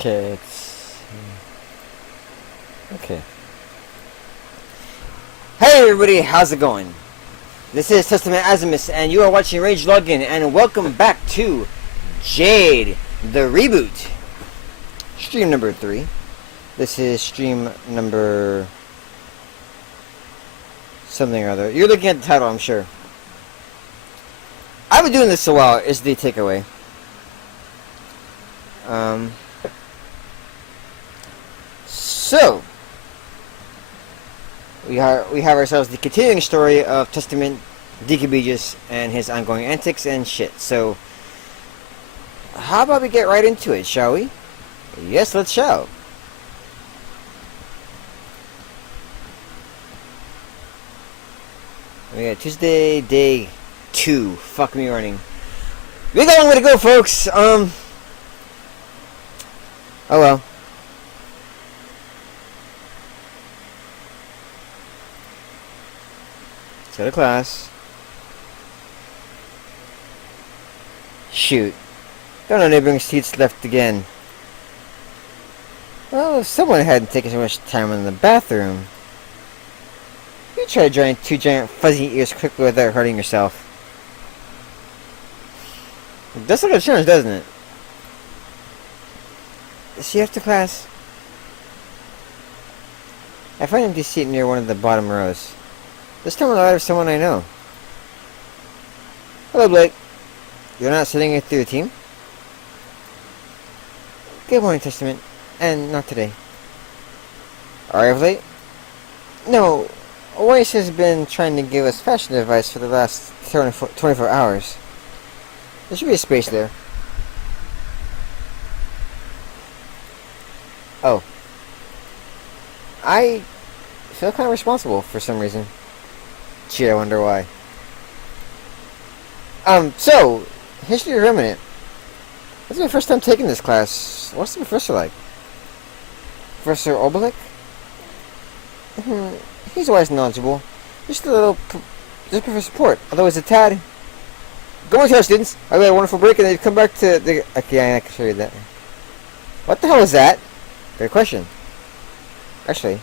Okay, it's... Okay. Hey everybody, how's it going? This is Testament Azimus, and you are watching RAGELogin, and welcome back to Jade, the Reboot. Stream number 3. This is stream number... something or other. You're looking at the title, I'm sure. I've been doing this a while, is the takeaway. So, we have ourselves the continuing story of Testament Decabegus and his ongoing antics and shit. So, how about we get right into it, shall we? Yes, let's shall. We got Tuesday, day 2. Fuck me running. We got a long way to go, folks. Oh well. Let's go to class. Shoot. Don't know neighboring seats left again. Well, if someone hadn't taken so much time in the bathroom. You try drawing 2 giant fuzzy ears quickly without hurting yourself. It does look like a challenge, doesn't it? See you after class. I find an empty seat near one of the bottom rows. This time on the right of someone I know. Hello, Blake. You're not sitting with your team? Good morning, Testament. And not today. Arrived late? No. Weiss has been trying to give us fashion advice for the last 24 hours. There should be a space there. Oh. I feel kind of responsible for some reason. Gee, I wonder why. So, History of Remnant. This is my first time taking this class. What's the professor like? Professor Obelik? He's always knowledgeable. Just for support. Although it's a tad... Good morning to our students. I had a wonderful break and they've come back to the... Okay, I can show you that. What the hell is that? Great question. Actually.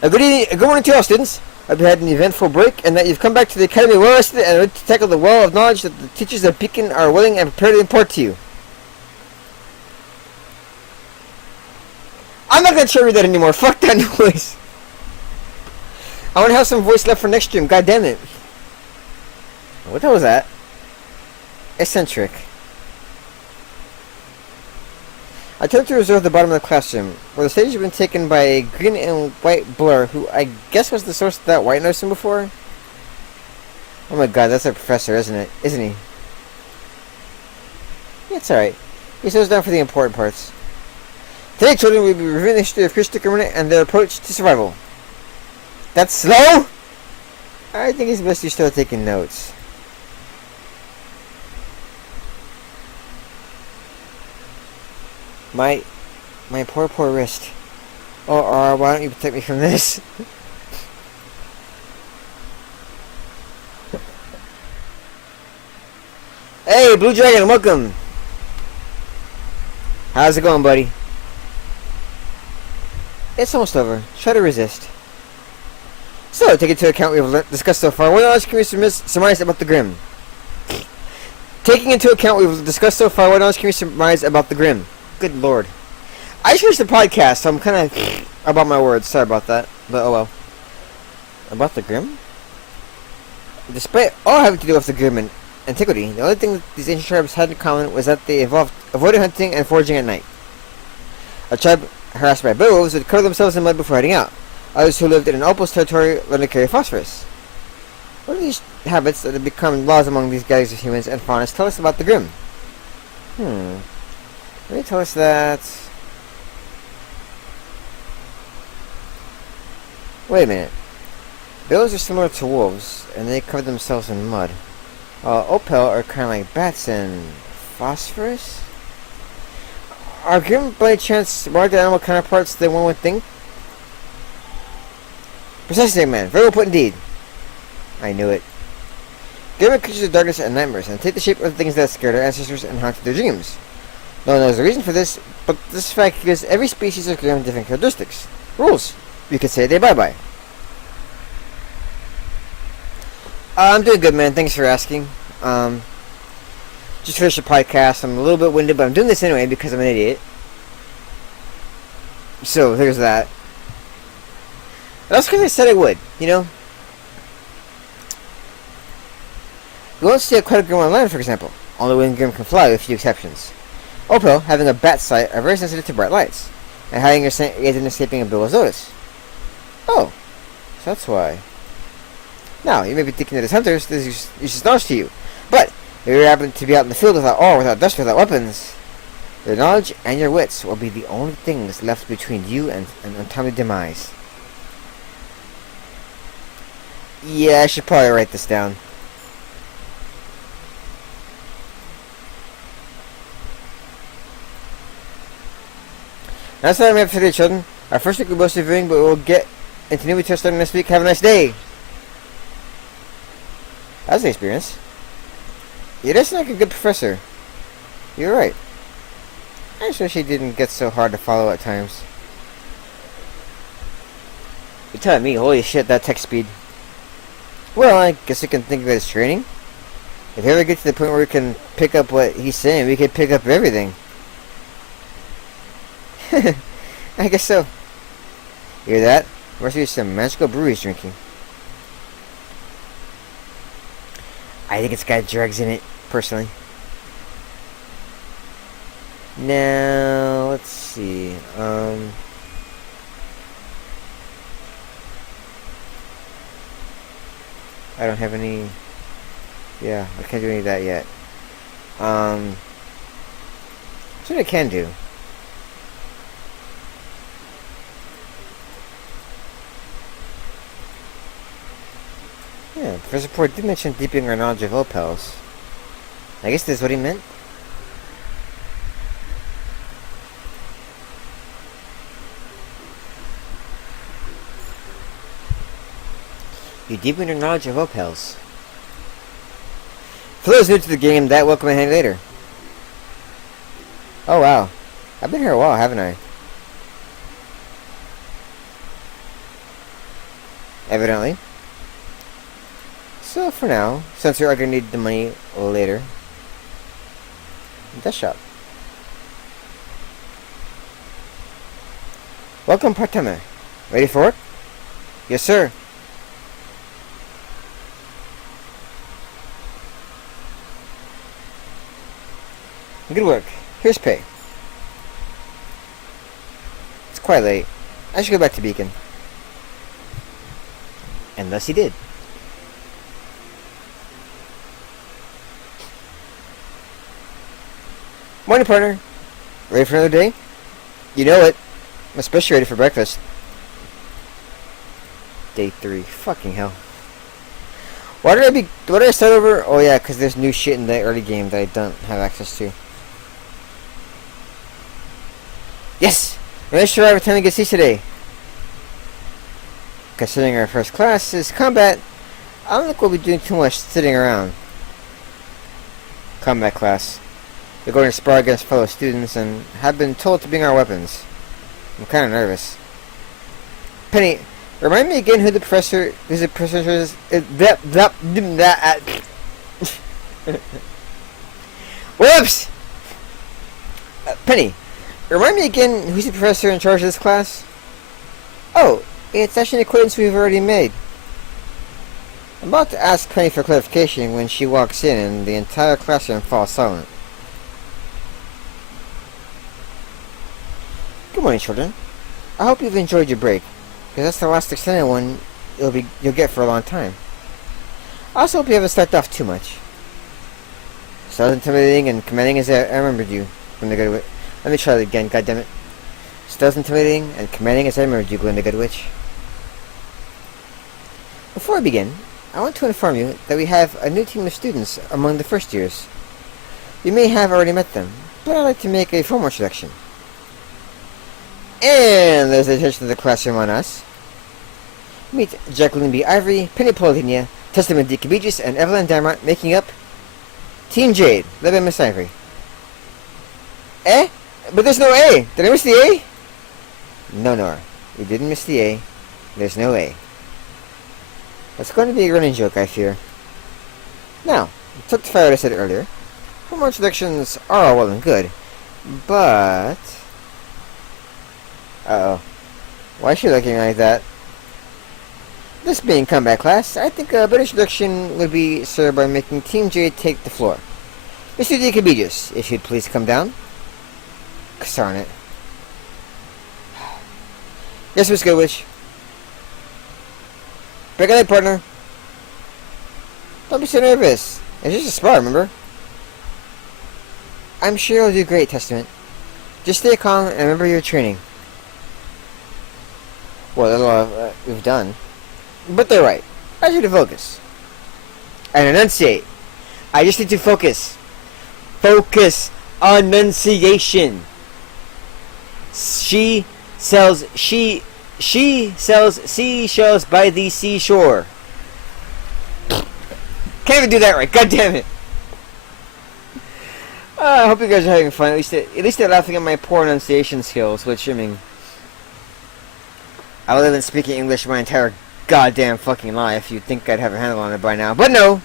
Good morning to all students. I've had an eventful break and that you've come back to the academy well rested and ready to tackle the well of knowledge that the teachers of Beacon are willing and prepared to impart to you. I'm not gonna try to read that anymore. Fuck that noise. I want to have some voice left for next stream. God damn it. What the hell was that? Eccentric. I turned to reserve the bottom of the classroom, where the stage had been taken by a green and white blur, who I guess was the source of that white noise from before. Oh my god, that's our professor, isn't it? Isn't he? Yeah, it's alright. He slows down for the important parts. Today, children, will be reviewing the history of Christian Remnant and their approach to survival. That's slow? I think it's best you start taking notes. My poor wrist. Oh, why don't you protect me from this? Hey, Blue Dragon, welcome. How's it going, buddy? It's almost over. Try to resist. So, take into account what we've discussed so far. What knowledge can we surmise about the Grim? Taking into account what we've discussed so far, what knowledge can we surmise about the Grim? Good lord. I just finished the podcast, so I'm kind of about my words. Sorry about that. But oh well. About the Grim? Despite all having to do with the Grim and antiquity, the only thing that these ancient tribes had in common was that they avoided hunting and foraging at night. A tribe harassed by wolves would cover themselves in mud before heading out. Others who lived in an outpost territory learned to carry phosphorus. What are these habits that have become laws among these guys of humans and faunas tell us about the Grim? They tell us that... Wait a minute. Bears are similar to wolves, and they cover themselves in mud. Opel are kind of like bats and phosphorus? Are Grim by chance larger animal counterparts than one would think? Precisely, man. Very well put indeed. I knew it. Grim are creatures of darkness and nightmares, and take the shape of things that scared our ancestors and haunted their dreams. No one knows the reason for this, but this fact gives every species of Grimm different characteristics. Rules. You could say they abide by. I'm doing good, man. Thanks for asking. Just finished the podcast. I'm a little bit winded, but I'm doing this anyway because I'm an idiot. So, there's that. That's because I said I would, you know? You won't see a credit Grimm on land, for example. Only when Grimm can fly, with few exceptions. Opal, having a bat sight, are very sensitive to bright lights, and hiding your scent aids in escaping a Bill's notice. Oh, so that's why. Now, you may be thinking that as hunters, this is useless knowledge to you, but if you happen to be out in the field without oar, without dust, without weapons, your knowledge and your wits will be the only things left between you and an untimely demise. Yeah, I should probably write this down. That's all I have for today, children. Our first week of mostly viewing, but we'll get into new material starting next week. Have a nice day. That was an experience. You does sound like a good professor. You're right. I just wish he didn't get so hard to follow at times. You're telling me, holy shit, that text speed. Well, I guess we can think of it as training. If you ever get to the point where we can pick up what he's saying, we can pick up everything. I guess so. You hear that? Must be some magical breweries drinking. I think it's got drugs in it, personally. Now, let's see. I don't have any... Yeah, I can't do any of that yet. That's what I can do. Yeah, Professor Port did mention deepening our knowledge of opals. I guess this is what he meant. You deepen your knowledge of opals. For those new to the game, that will come in handy later. Oh wow. I've been here a while, haven't I? Evidently. So for now, since we are going to need the money later, desk shop. Welcome, part-timer. Ready for work? Yes, sir. Good work. Here's pay. It's quite late. I should go back to Beacon. And thus he did. Morning, partner. Ready for another day? You know it. I'm especially ready for breakfast. Day 3. Fucking hell. Why did I start over? Oh yeah, because there's new shit in the early game that I don't have access to. Yes! I managed to arrive at time to get seats today. Considering our first class is combat, I don't think we'll be doing too much sitting around. Combat class. We're going to spar against fellow students and have been told to bring our weapons. I'm kind of nervous. Penny, remind me again who the professor is. Whoops! Penny, remind me again who's the professor in charge of this class? Oh, it's actually an acquaintance we've already made. I'm about to ask Penny for clarification when she walks in and the entire classroom falls silent. Good morning, children. I hope you've enjoyed your break, because that's the last extended one you'll get for a long time. I also hope you haven't slept off too much. So as intimidating and commanding as I remembered you from the Good Witch. Let me try that again, goddammit. Still as intimidating and commanding as I remembered you, Glinda Good Witch. Before I begin, I want to inform you that we have a new team of students among the first years. You may have already met them, but I'd like to make a formal introduction. And there's the attention of the classroom on us. Meet Jacqueline B. Ivory, Penny Paulinia, Testament D. Cabegis, and Evelyn Damrot making up Team Jade, led by Miss Ivory. Eh? But there's no A. Did I miss the A? No, Nora. You didn't miss the A. There's no A. That's going to be a running joke, I fear. Now, to clarify what I said earlier, formal introductions are all well and good, but... Uh-oh. Why is she looking like that? This being combat class, I think a better introduction would be served by making Team J take the floor. Mr. Decabegus, if you'd please come down. Darn it. Yes, Miss Goodwitch. Break a leg, partner. Don't be so nervous. It's just a spar, remember? I'm sure you'll do great, Testament. Just stay calm and remember your training. Well, that's all we've done. But they're right. I need to focus. And enunciate. I just need to focus. Focus. Enunciation. She sells seashells by the seashore. Can't even do that right. God damn it. I hope you guys are having fun. At least they're laughing at my poor enunciation skills, which, I mean, I live in speaking English my entire goddamn fucking life. You'd think I'd have a handle on it by now, but no.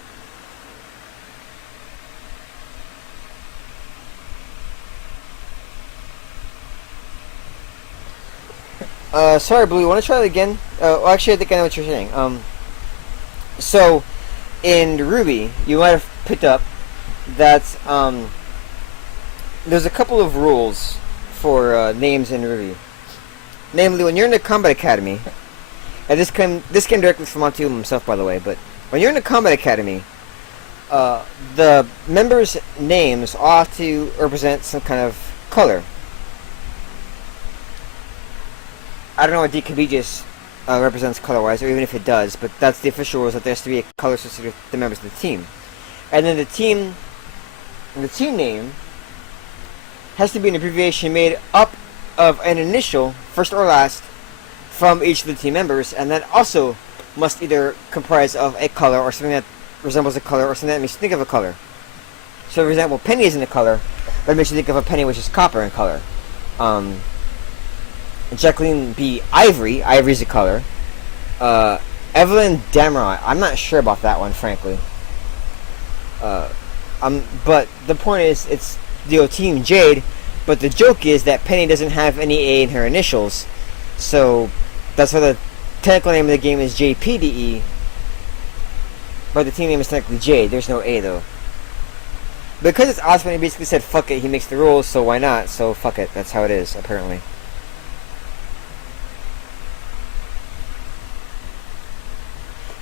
Sorry, Blue, you want to try it again? Well, actually, I think I know what you're saying. So, in Ruby, you might have picked up that, there's a couple of rules for, names in Ruby. Namely, when you're in the Combat Academy, and this came directly from Monty himself, by the way, but when you're in the Combat Academy, the members' names ought to represent some kind of color. I don't know what Decabegus represents color-wise, or even if it does, but that's the official rules, that there has to be a color associated with the members of the team. And then the team name has to be an abbreviation made up of an initial, first or last, from each of the team members, and that also must either comprise of a color, or something that resembles a color, or something that makes you think of a color. So, for example, penny isn't a color, but it makes you think of a penny which is copper in color. Jacqueline B. Ivory. Ivory's a color. Evelyn Damrot. I'm not sure about that one, frankly. But the point is, it's the Team Jade, but the joke is that Penny doesn't have any A in her initials, so that's why the technical name of the game is JPDE, but the team name is technically Jade. There's no A, though. Because it's Osman, he basically said, fuck it, he makes the rules, so why not? So, fuck it. That's how it is, apparently.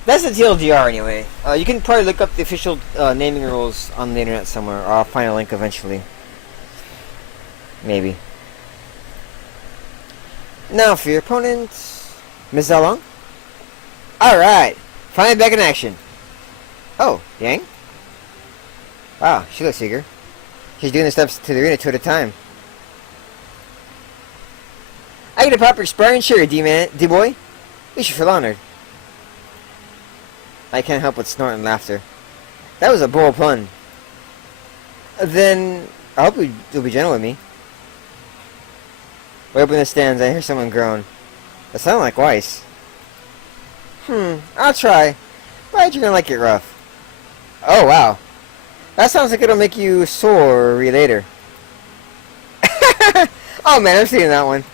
That's the TLDR anyway. You can probably look up the official naming rules on the internet somewhere, or I'll find a link eventually. Maybe. Now for your opponent, Ms. Zalong. Alright, finally back in action. Oh, Yang? Wow, she looks eager. She's doing the steps to the arena 2 at a time. I get a pop your sparring, sure, D-man, D-boy. You should feel honored. I can't help but snort in laughter. That was a bold pun. Then, I hope you'll be gentle with me. Way up in the stands, I hear someone groan. That sounded like Weiss. I'll try. But you're gonna like it rough. Oh, wow. That sounds like it'll make you sore later. Oh man, I'm seeing that one.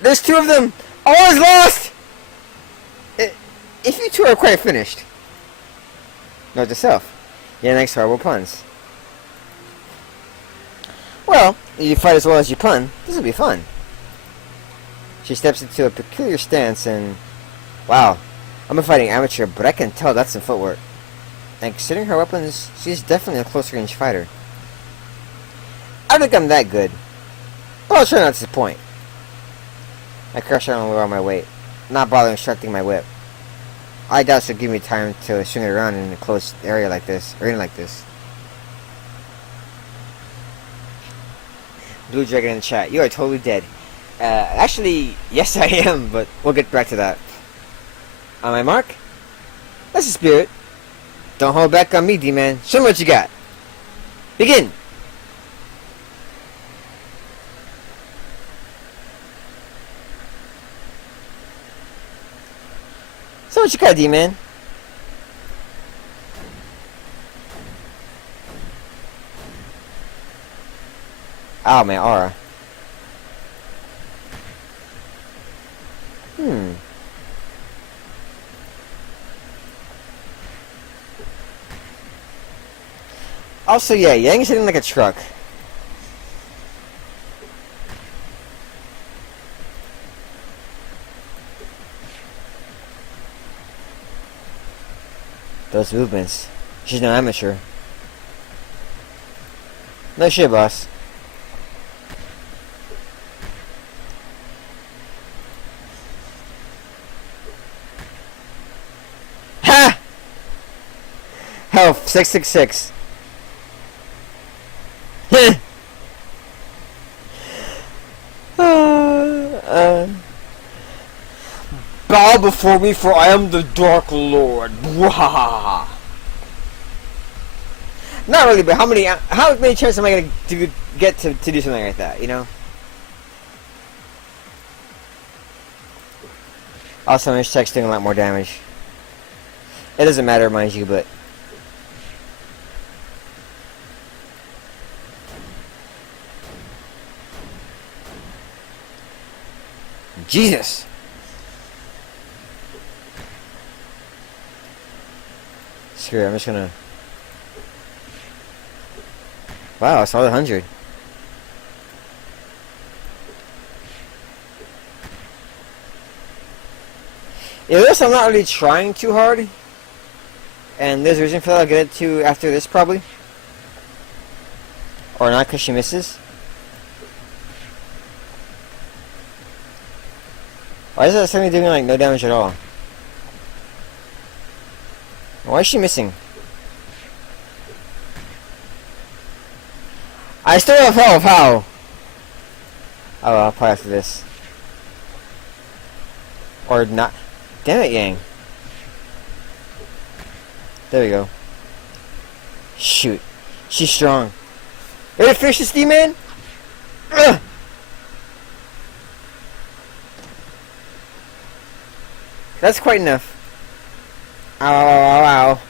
There's 2 of them! All is lost! If you 2 are quite finished. Note to self. Yeah, thanks, horrible puns. Well, if you fight as well as you pun, this will be fun. She steps into a peculiar stance and... Wow, I'm a fighting amateur, but I can tell that's some footwork. And considering her weapons, she's definitely a close-range fighter. I don't think I'm that good, but I'll try not to disappoint. I crush her on lower my weight, not bothering instructing my whip. I doubt she'll give me time to swing it around in a close area like this, arena like this. Blue Dragon in the chat, you are totally dead. Actually, yes I am, but we'll get back to that. On my mark, that's the spirit. Don't hold back on me, D-man. Show me what you got. Begin! what you gotta do, man. Oh, man, aura. Also, yeah, Yang's hitting like a truck. Those movements. She's no amateur. No shit, boss. Ha! Health 666. Bow before me, for I am the Dark Lord. Not really, but how many chances am I gonna get to do something like that? You know. Also, Mish Tech's doing a lot more damage. It doesn't matter, mind you, but. Jesus! Screw it, I'm just gonna... Wow, I saw the 100. Yeah, this I'm not really trying too hard. And there's a reason for that. I'll get it to after this, probably. Or not, because she misses. Why is that suddenly doing, like, no damage at all? Why is she missing? I still have health, how? Oh, well, I'll probably after this. Or not. Damn it, Yang. There we go. Shoot. She's strong. Ready to finish this, D-Man? Ugh! That's quite enough. Ow, ow, ow, ow.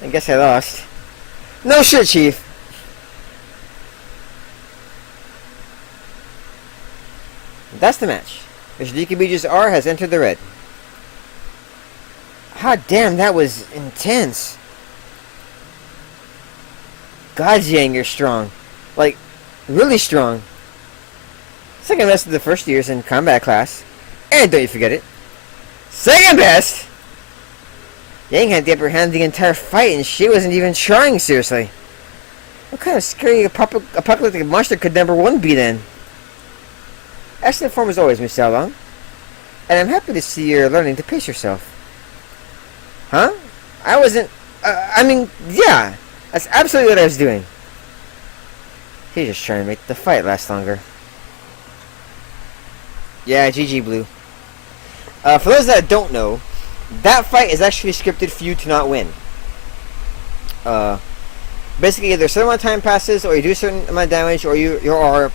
I guess I lost. No shit, Chief. That's the match. Mr. DKBG's R has entered the red. God damn, that was intense. God, Yang, you're strong. Like, really strong. Second best of the first years in combat class. And don't you forget it. Second best! Yang had the upper hand the entire fight and she wasn't even trying seriously. What kind of scary apocalyptic monster could number one be then? Excellent form as always, Miss Xiaolong. And I'm happy to see you're learning to pace yourself. Huh? I wasn't... I mean, yeah. That's absolutely what I was doing. He's just trying to make the fight last longer. Yeah, GG Blue. For those that don't know, that fight is actually scripted for you to not win. Basically, either a certain amount of time passes, or you do a certain amount of damage, or your R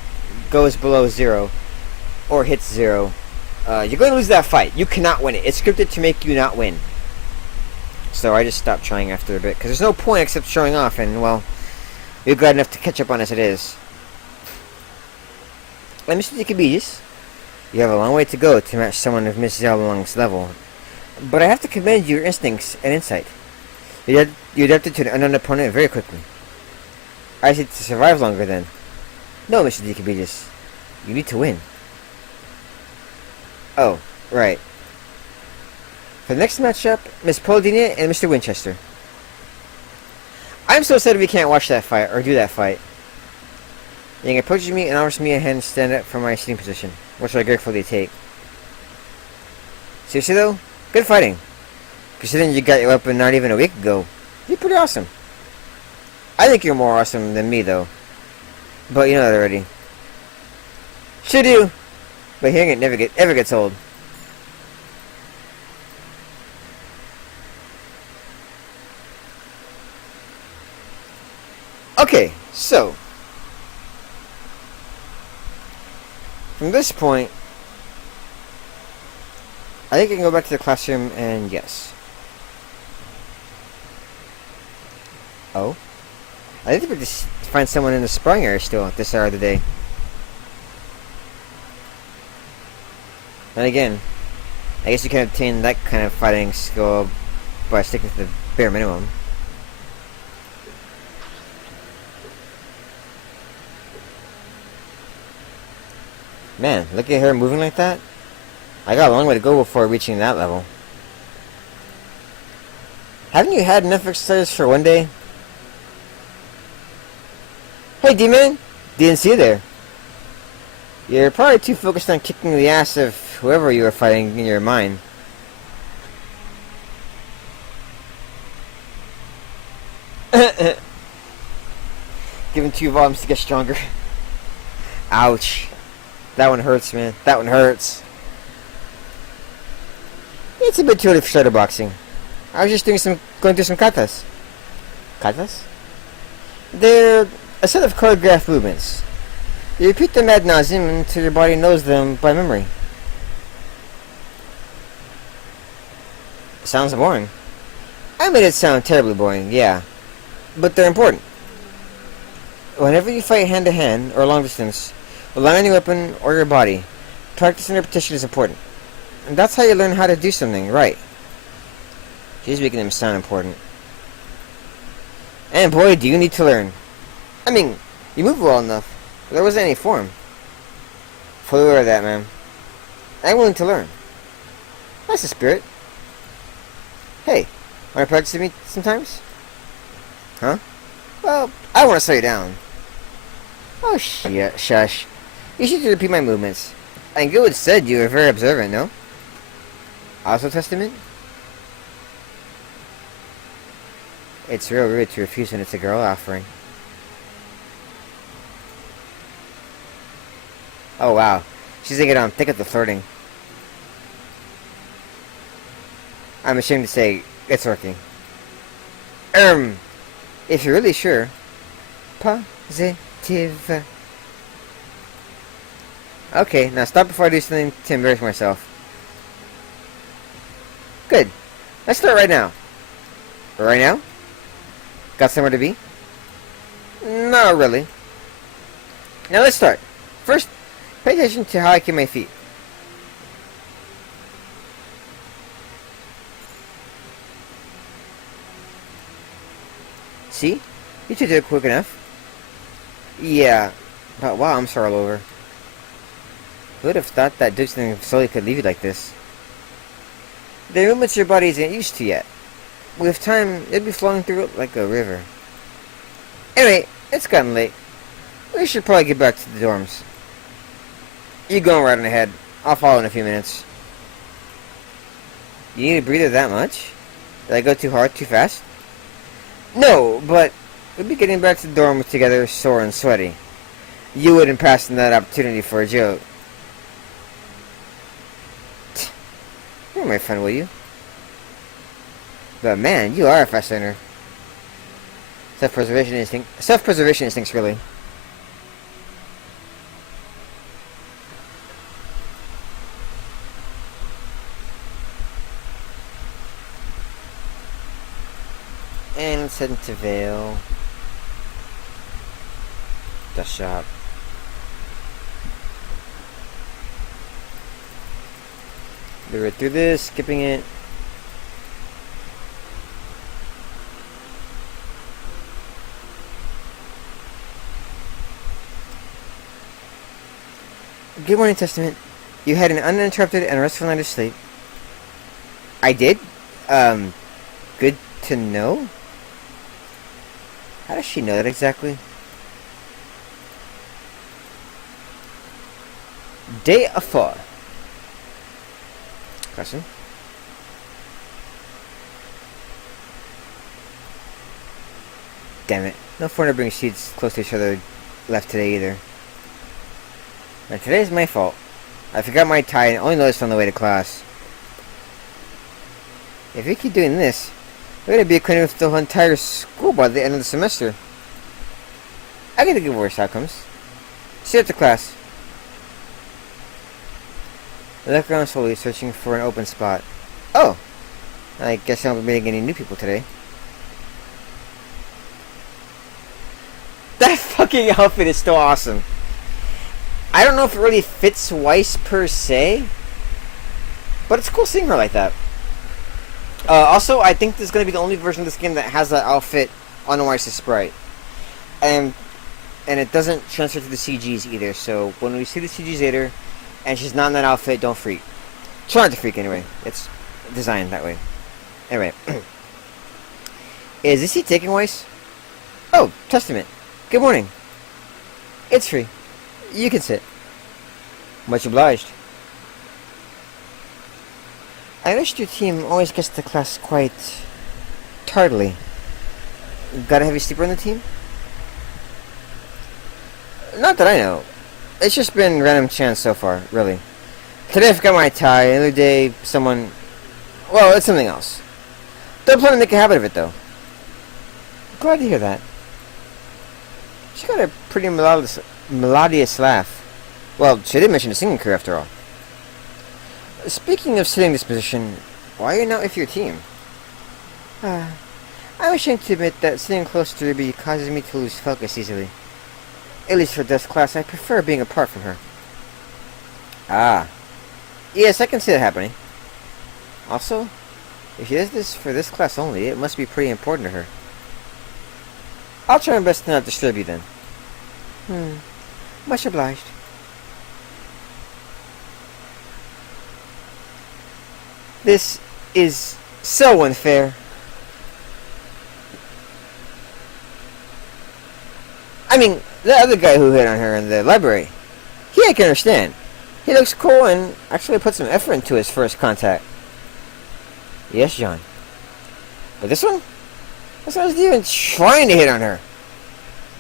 goes below 0, or hits 0. You're going to lose that fight. You cannot win it. It's scripted to make you not win. So I just stopped trying after a bit, because there's no point except showing off, and, well, you're glad enough to catch up on as it is. And Mr. DKBGs, you have a long way to go to match someone of Miss Xiaolong's level. But I have to commend your instincts and insight. You adapted to an unknown opponent very quickly. I said to survive longer then. No, Mr. DKBGs. You need to win. Oh, right. For the next matchup, Miss Poldinia and Mr. Winchester. I'm so sad we can't watch that fight, or do that fight. Yang approaches me and offers me a hand to stand up from my sitting position, which I gratefully take. Seriously though, good fighting. Considering you got your weapon not even a week ago, you're pretty awesome. I think you're more awesome than me though. But you know that already. Should do. But hearing it never gets old. Okay, so from this point, I think I can go back to the classroom and yes. Oh? I think we just find someone in the sparring area still at this hour of the day. And again, I guess you can obtain that kind of fighting skill by sticking to the bare minimum. Man, look at her moving like that. I got a long way to go before reaching that level. Haven't you had enough exercise for one day? Hey, D-Man! Didn't see you there. You're probably too focused on kicking the ass of whoever you were fighting in your mind. Giving 2 volumes to get stronger. Ouch. That one hurts, man. That one hurts. It's a bit too early for shadow boxing. I was just going through some katas. Katas? They're a set of choreographed movements. You repeat them ad nauseum until your body knows them by memory. Sounds boring. I made it sound terribly boring, yeah. But they're important. Whenever you fight hand to hand or long distance, rely on your weapon or your body. Practice and repetition is important. And that's how you learn how to do something right. She's making them sound important. And boy, do you need to learn. I mean, you move well enough. But there wasn't any form. Fully aware of that, man. I'm willing to learn. That's the spirit. Hey, wanna practice with me sometimes? Huh? Well, I wanna slow you down. Oh, shush. You should repeat my movements. And Good said you were very observant, no? Also Testament? It's real rude to refuse when it's a girl offering. Oh wow, she's taking on thick at the flirting. I'm ashamed to say, it's working. If you're really sure. Positive. Okay, now stop before I do something to embarrass myself. Good. Let's start right now. Right now? Got somewhere to be? Not really. Now let's start. First, pay attention to how I keep my feet. See? You two did it quick enough. Yeah, but wow, I'm sore all over. Who would have thought that doing something slowly could leave you like this? The movements your body isn't used to yet. With time, it'll be flowing through it like a river. Anyway, it's gotten late. We should probably get back to the dorms. You go right on ahead. I'll follow in a few minutes. You need a breather that much? Did I go too hard, too fast? No, but we'll be getting back to the dorm together, sore and sweaty. You wouldn't pass on that opportunity for a joke. You're my friend, will you? But man, you are a fast learner. Self-preservation instincts, really. And let's head into Vale. The shop. Be right through this, skipping it. Good morning, Testament. You had an uninterrupted and restful night of sleep. I did? Good to know? How does she know that exactly? Day 4. Question? Damn it. No foreigner brings sheets close to each other left today either. Now today's my fault. I forgot my tie and only noticed on the way to class. If we keep doing this, we're gonna be acquainted with the whole entire school by the end of the semester. I can think of worse outcomes. See you at the class. I look around slowly, searching for an open spot. Oh! I guess I won't be meeting any new people today. That fucking outfit is still awesome. I don't know if it really fits Weiss per se, but it's cool seeing her like that. Also, I think this is going to be the only version of this game that has that outfit on Weiss's sprite. And it doesn't transfer to the CGs either, so when we see the CGs later, and she's not in that outfit, don't freak. Try not to freak anyway. It's designed that way. Anyway. Is this seat taken, Weiss? Oh, Testament. Good morning. It's free. You can sit. Much obliged. I noticed your team always gets to class quite tardily. Got a heavy sleeper on the team? Not that I know. It's just been random chance so far, really. Today I forgot my tie, another day someone... Well, it's something else. Don't plan to make a habit of it, though. Glad to hear that. She got a pretty melodious laugh. Well, she did mention a singing career after all. Speaking of sitting this position, why are you not with your team? I'm ashamed to admit that sitting close to Ruby causes me to lose focus easily. At least for this class, I prefer being apart from her. Ah. Yes, I can see that happening. Also, if she does this for this class only, it must be pretty important to her. I'll try my best to not disturb you then. Much obliged. This is so unfair. I mean, the other guy who hit on her in the library, he I can understand. He looks cool and actually put some effort into his first contact. Yes, John. But this one? This one wasn't even trying to hit on her.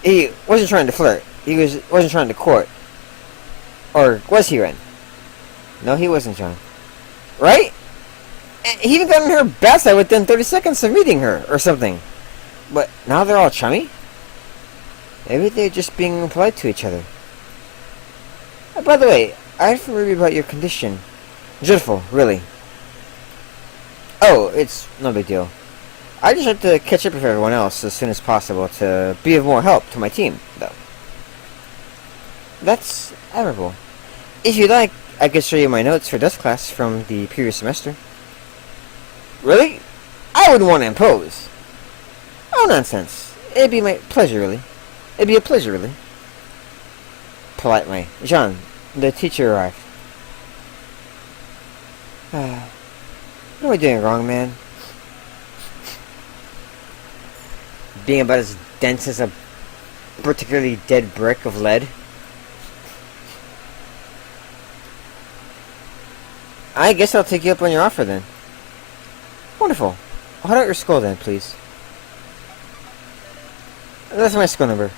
He wasn't trying to flirt. He wasn't trying to court. Or was he, Ren? No, he wasn't, John. Right? And he even got on her bad side within 30 seconds of meeting her, or something. But now they're all chummy? Maybe they're just being polite to each other. By the way, I heard from Ruby about your condition. Dreadful, really. Oh, it's no big deal. I just have to catch up with everyone else as soon as possible to be of more help to my team, though. That's admirable. If you'd like, I could show you my notes for Dust class from the previous semester. Really? I wouldn't want to impose. Oh, nonsense. It'd be my pleasure, really. It'd be a pleasure, really. Politely. Jean, the teacher arrived. What am I doing wrong, man? Being about as dense as a particularly dead brick of lead. I guess I'll take you up on your offer then. Wonderful. Hold out your skull then, please. That's my skull number.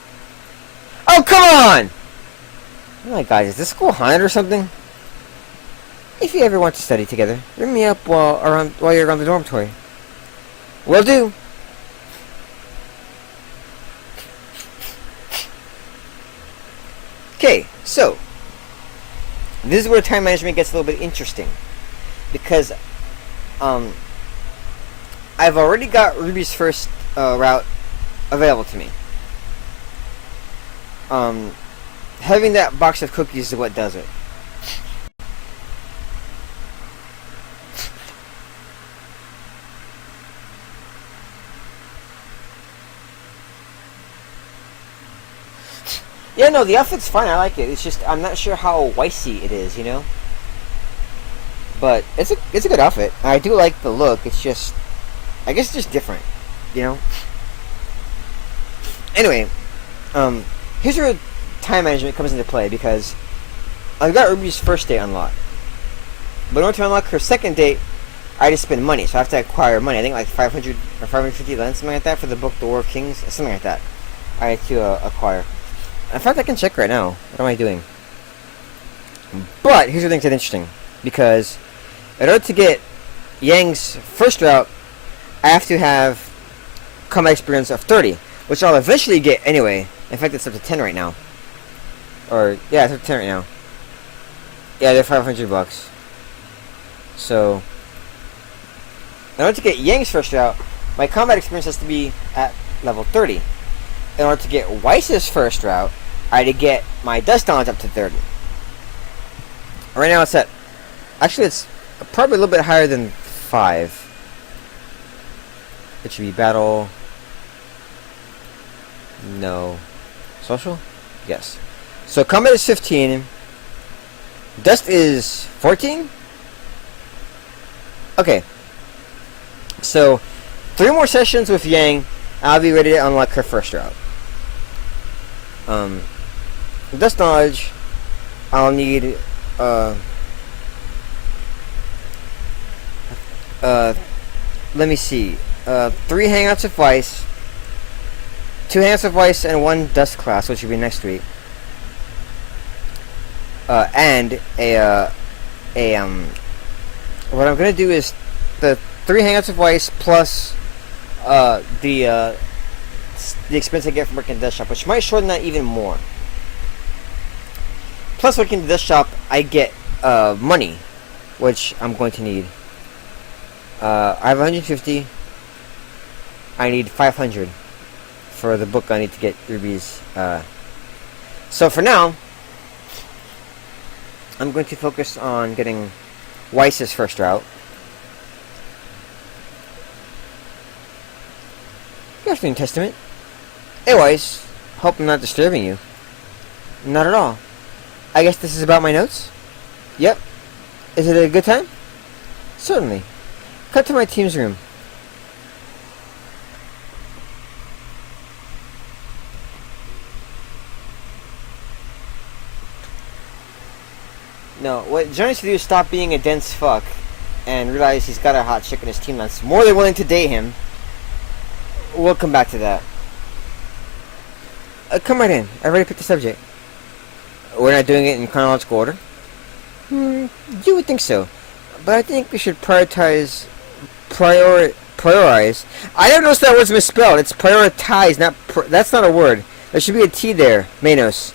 Oh, come on! Oh my god, is this school haunted or something? If you ever want to study together, ring me up while you're around the dormitory. Will do. Okay, so this is where time management gets a little bit interesting, because I've already got Ruby's first route available to me. Having that box of cookies is what does it. Yeah, no, the outfit's fine. I like it. It's just I'm not sure how Weissy it is, you know. But it's a good outfit. I do like the look. It's just, I guess it's just different, you know. Anyway, here's where time management comes into play, because I've got Ruby's first date unlocked, but in order to unlock her second date, I had to spend money. So I have to acquire money. I think like 500 or 550 lens, something like that, for the book The War of Kings, something like that. I had to acquire. In fact, I can check right now. What am I doing? But here's the thing that's interesting, because in order to get Yang's first route, I have to have combat experience of 30, which I'll eventually get anyway. In fact, it's up to 10 right now. Or, yeah, it's up to 10 right now. Yeah, they're $500. So, in order to get Yang's first route, my combat experience has to be at level 30. In order to get Weiss's first route, I had to get my Dust Knowledge up to 30. Right now it's at... Actually, it's probably a little bit higher than 5. It should be battle... No. Social? Yes. So combat is 15. Dust is 14? Okay. So, 3 more sessions with Yang, I'll be ready to unlock her first route. Dust Knowledge, I'll need, let me see, 3 Hangouts of Weiss, 2 Hangouts of Weiss, and 1 Dust class, which will be next week. And what I'm gonna do is the 3 Hangouts of Weiss plus, the expense I get from working at the Dust Shop, which might shorten that even more. Plus, working at the Dust Shop, I get, money, which I'm going to need. I have 150. I need 500 for the book I need to get rubies. So for now, I'm going to focus on getting Weiss's first route. Good afternoon, Testament. Hey, Weiss. Hope I'm not disturbing you. Not at all. I guess this is about my notes? Yep. Is it a good time? Certainly. Cut to my team's room. No, what John needs to do is stop being a dense fuck and realize he's got a hot chick in his team that's more than willing to date him. We'll come back to that. Come right in. I already picked the subject. We're not doing it in chronological order? You would think so. But I think we should prioritize... Prioritize? I don't notice that word's misspelled. It's prioritize, not... That's not a word. There should be a T there. Manos.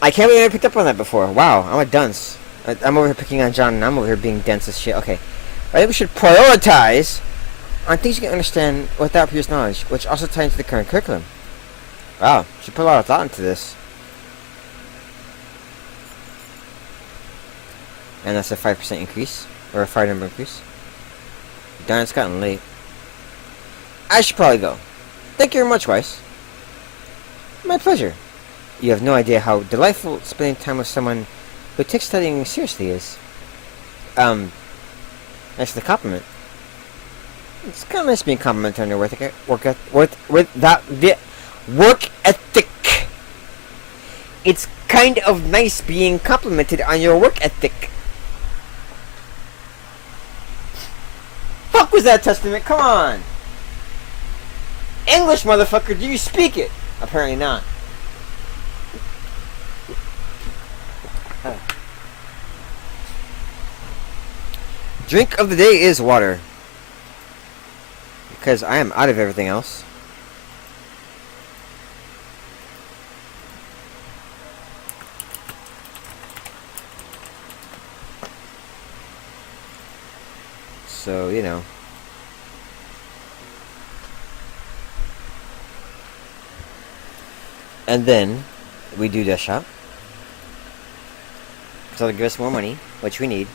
I can't believe I picked up on that before. Wow, I'm a dunce. I'm over here picking on John, and I'm over here being dense as shit. Okay. I think we should prioritize on things you can understand without previous knowledge, which also ties into the current curriculum. Wow, should put a lot of thought into this. And that's a 5% increase, or a 5 number increase. Darn, it's gotten late. I should probably go. Thank you very much, Weiss. My pleasure. You have no idea how delightful spending time with someone who takes studying seriously is. Thanks for the compliment. It's kind of nice being complimented on your work ethic. It's kind of nice being complimented on your work ethic. Fuck was that, Testament? Come on! English, motherfucker, do you speak it? Apparently not. Drink of the day is water. Because I am out of everything else. So, you know. And then, we do Death Shop. So they'll give us more money, which we need.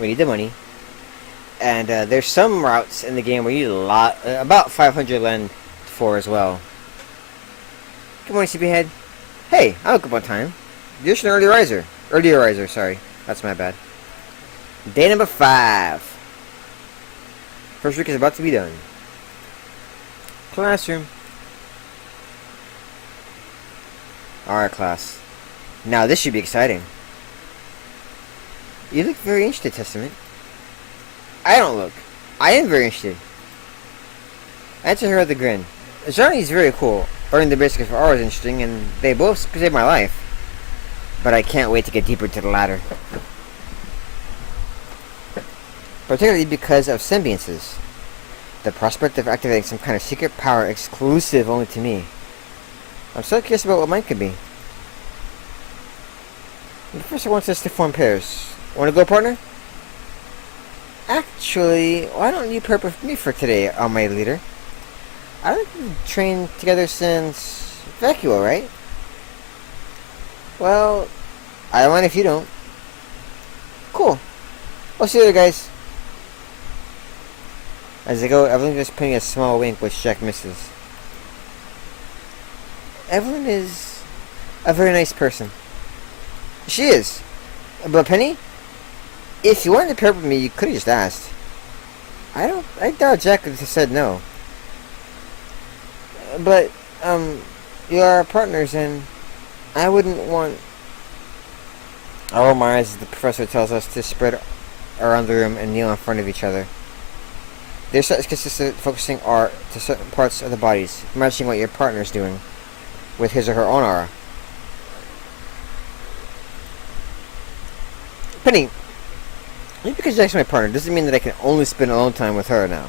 We need the money. And there's some routes in the game where you need a lot, about 500 Len for as well. Good morning, CP Hey, I woke up on time. You're just an early riser. Earlier riser, sorry. That's my bad. Day number 5. First week is about to be done. Classroom. Alright, class. Now this should be exciting. You look very interested, Testament. I don't look. I am very interested. I answered her with a grin. Johnny's very cool. Learning the basics of R is interesting, and they both saved my life. But I can't wait to get deeper to the latter. Particularly because of symbionces. The prospect of activating some kind of secret power exclusive only to me. I'm so curious about what mine could be. The professor wants us to form pairs. Want to go, partner? Actually, why don't you pair up with me for today, almighty leader? I think we've trained together since Vacuo, right? Well, I don't mind if you don't. Cool. I'll see you later, guys. As they go, Evelyn just putting a small wink, which Jack misses. Evelyn is a very nice person. She is. But Penny, if you wanted to pair up with me, you could have just asked. I doubt Jack would have said no. But, you are partners, and I wouldn't want... I roll my eyes as the professor tells us to spread around the room and kneel in front of each other. Their set is consistent of focusing aura to certain parts of the bodies, matching what your partner is doing with his or her own aura. Penny, just because Jack's my partner doesn't mean that I can only spend alone time with her now.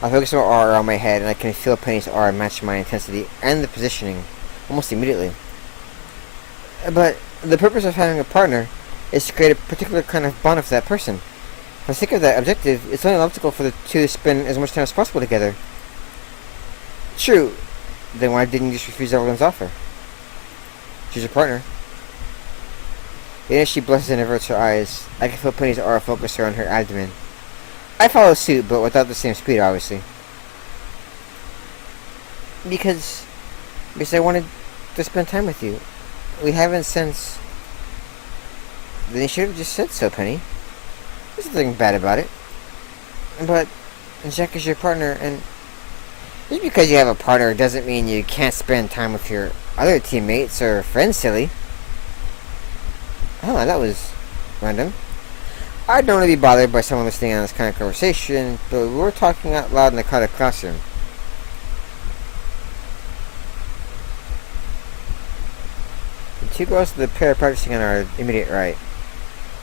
I focus my aura on my head, and I can feel Penny's aura match my intensity and the positioning almost immediately. But the purpose of having a partner is to create a particular kind of bond with that person. For the sake of that objective, it's only logical for the two to spend as much time as possible together. True. Then why didn't you just refuse Evelyn's offer? She's your partner. Even as she blushes and averts her eyes, I can feel Penny's aura focus around her abdomen. I follow suit, but without the same speed, obviously. Because I wanted to spend time with you. We haven't since... Then you should have just said so, Penny. There's nothing bad about it. But Jack is your partner, and just because you have a partner doesn't mean you can't spend time with your other teammates or friends, silly. Oh, that was random. I'd normally be bothered by someone listening on this kind of conversation, but we were talking out loud in the crowded classroom. The two girls of the pair practicing on our immediate right.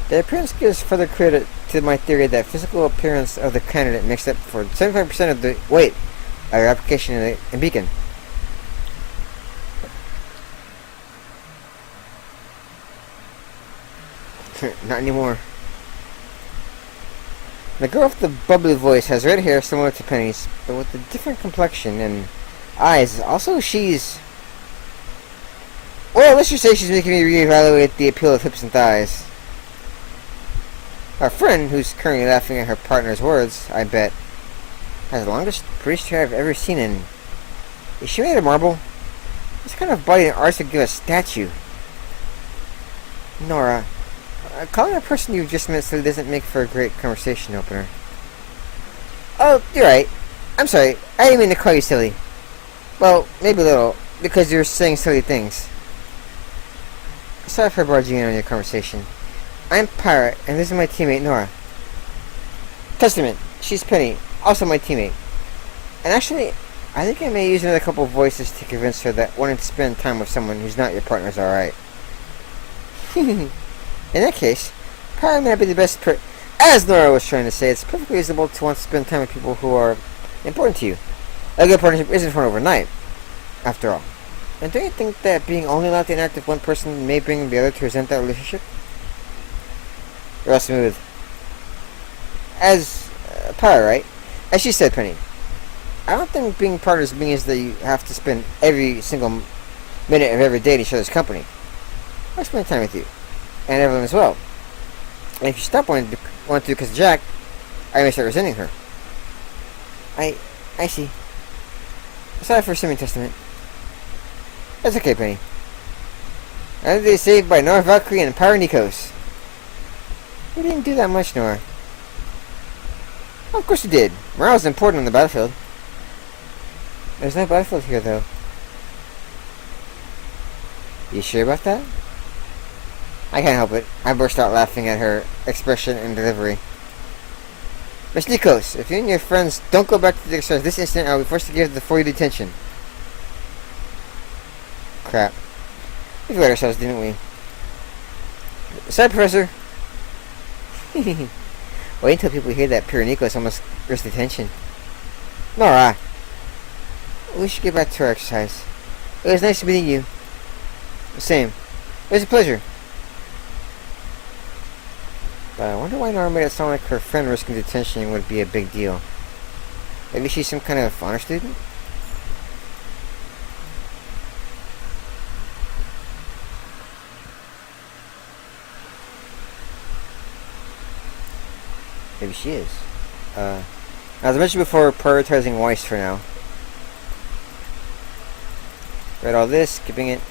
Their appearance gives further credit to my theory that physical appearance of the candidate makes up for 75% of the weight of your application in Beacon. Not anymore. The girl with the bubbly voice has red hair similar to Penny's, but with a different complexion and eyes. Also, she's... Well, let's just say she's making me reevaluate the appeal of hips and thighs. Our friend, who's currently laughing at her partner's words, I bet, has the longest, prettiest hair I've ever seen, and... Is she made of marble? This kind of body and arts would give a statue. Nora... calling a person you've just met silly doesn't make for a great conversation opener. Oh, you're right. I'm sorry. I didn't mean to call you silly. Well, maybe a little, because you're saying silly things. Sorry for barging in on your conversation. I'm Pirate, and this is my teammate, Nora. Testament. She's Penny, also my teammate. And actually, I think I may use another couple of voices to convince her that wanting to spend time with someone who's not your partner is alright. In that case, Pirate may not be the best As Nora was trying to say, it's perfectly reasonable to want to spend time with people who are important to you. A good partnership isn't for overnight, after all. And don't you think that being only allowed to interact with one person may bring the other to resent that relationship? Real smooth. As Pirate, right? As she said, Penny, I don't think being partners means that you have to spend every single minute of every day in each other's company. I spend time with you. And Evelyn as well. And if you stop wanting to because of Jack, I may start resenting her. I see. Sorry for assuming Testament. That's okay, Penny. Another day saved by Nora Valkyrie and Pyro Nikos. We didn't do that much, Nora. Well, of course we did. Morale is important on the battlefield. There's no battlefield here, though. You sure about that? I can't help it. I burst out laughing at her expression and delivery. Miss Nikos, if you and your friends don't go back to the exercise this instant, I'll be forced to give the 4-year detention. Crap. We forgot ourselves, didn't we? Sorry, Professor. Wait until people hear that Nikos almost risked detention. Nora. we should get back to our exercise. It was nice meeting you. Same. It was a pleasure. But I wonder why Nora made it sound like her friend risking detention would be a big deal. Maybe she's some kind of honor student? Maybe she is. As I mentioned before, prioritizing Weiss for now. Read all this, skipping it.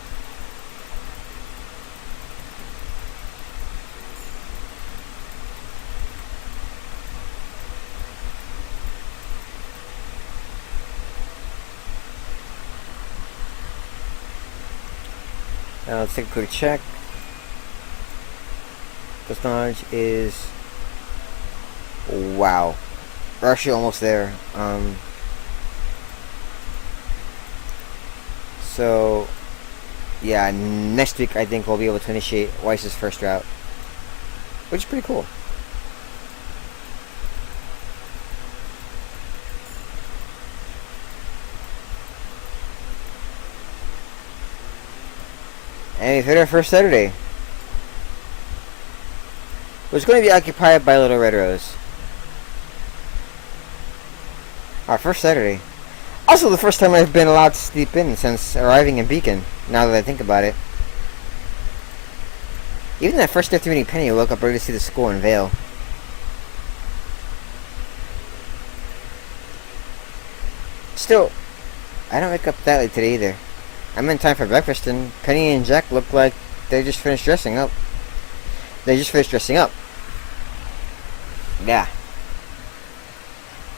Now let's take a quick check. This knowledge is... Wow. We're actually almost there. So, yeah, next week I think we'll be able to initiate Weiss's first route. Which is pretty cool. And we've hit our first Saturday. It's going to be occupied by Little Red Rose. Our first Saturday. Also the first time I've been allowed to sleep in since arriving in Beacon, now that I think about it. Even that first day after meeting Penny, I woke up ready to see the school in Vale. Still, I don't wake up that late today either. I'm in time for breakfast and Penny and Jack look like they just finished dressing up. Yeah.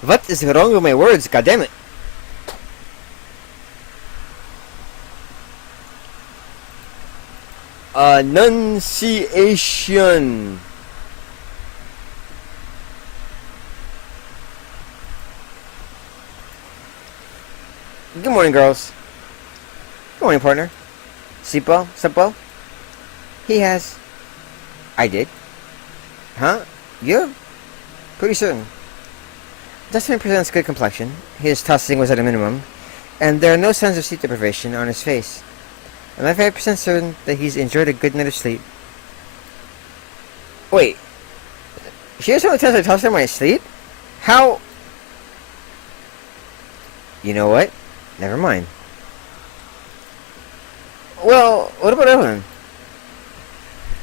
What is wrong with my words? Goddammit. Annunciation. Good morning, girls. Good morning, partner. Sleep well? Slept well? He has. I did. Huh? You're pretty certain. Dustin presents good complexion. His tossing was at a minimum, and there are no signs of sleep deprivation on his face. I'm 95% certain that he's enjoyed a good night of sleep. Wait. She has only times I tossed him when I sleep? How? You know what? Never mind. Well, what about Evelyn?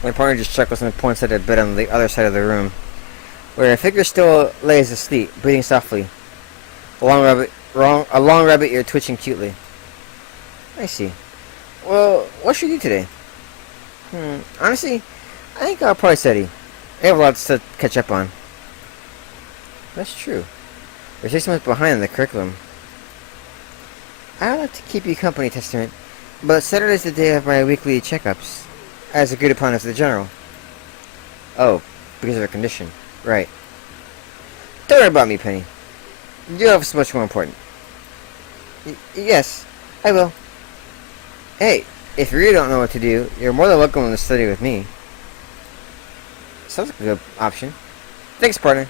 My partner just chuckles and points at a bed on the other side of the room, where a figure still lays asleep, breathing softly. A long rabbit ear twitching cutely. I see. Well, what should we do today? Honestly, I think I'll probably study. I have lots to catch up on. That's true. We're 6 months behind in the curriculum. I'd like to keep you company, Testament, but Saturday's the day of my weekly checkups, as agreed upon as the general. Oh, because of her condition. Right. Don't worry about me, Penny. You have so much more important. Yes, I will. Hey, if you really don't know what to do, you're more than welcome to study with me. Sounds like a good option. Thanks, partner.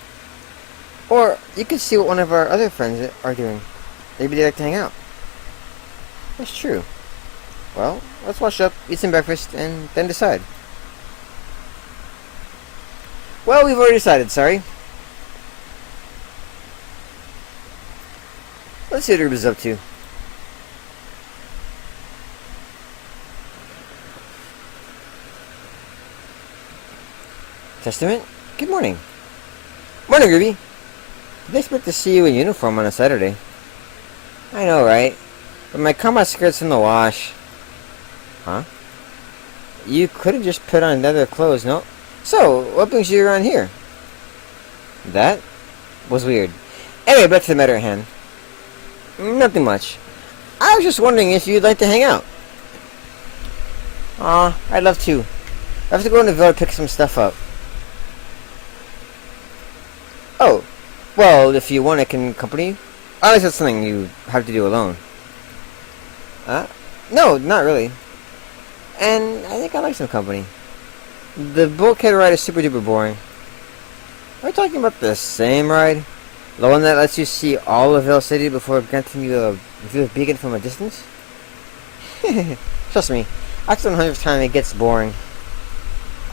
Or you could see what one of our other friends are doing. Maybe they like to hang out. That's true. Well, let's wash up, eat some breakfast, and then decide. Well, we've already decided, sorry. Let's see what Ruby's up to. Testament, good morning. Morning, Ruby. Did I expect to see you in uniform on a Saturday? I know, right? But my combat skirt's in the wash. Huh? You could have just put on leather clothes, no? So, what brings you around here? That was weird. Anyway, back to the matter at hand. Nothing much. I was just wondering if you'd like to hang out. Aw, I'd love to. I have to go in the villa to pick some stuff up. Oh, well, if you want, I can accompany you. Unless that's something you have to do alone. No, not really. And I think I like some company. The bulkhead ride is super duper boring. Are we talking about the same ride? The one that lets you see all of Vale City before granting you a view of Beacon from a distance? Trust me, after the 100th time it gets boring.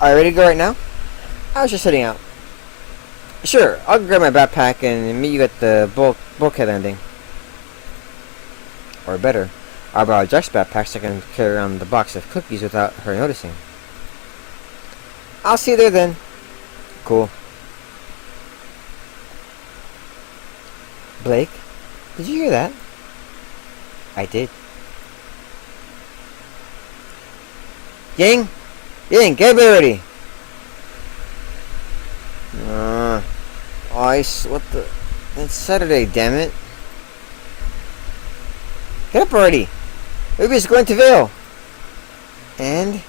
Are you ready to go right now? I was just sitting out. Sure, I'll grab my backpack and meet you at the bulkhead landing. Or better, I'll borrow Jack's backpack so I can carry around the box of cookies without her noticing. I'll see you there then. Cool. Blake, did you hear that? I did. Yang, get me ready. Ice, what the? It's Saturday, damn it. Get up already. Ruby's going to Vale. And?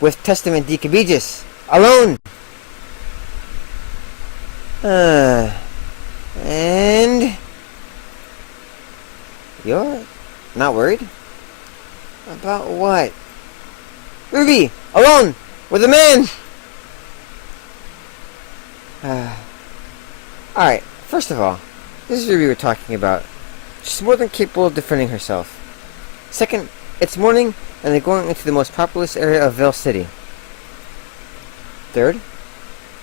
With Testament de Cabijis. Alone. And? You're not worried? About what? Ruby! Alone! With a man! Alright, first of all, this is Ruby we're talking about. She's more than capable of defending herself. Second, it's morning, and they're going into the most populous area of Vale City. Third,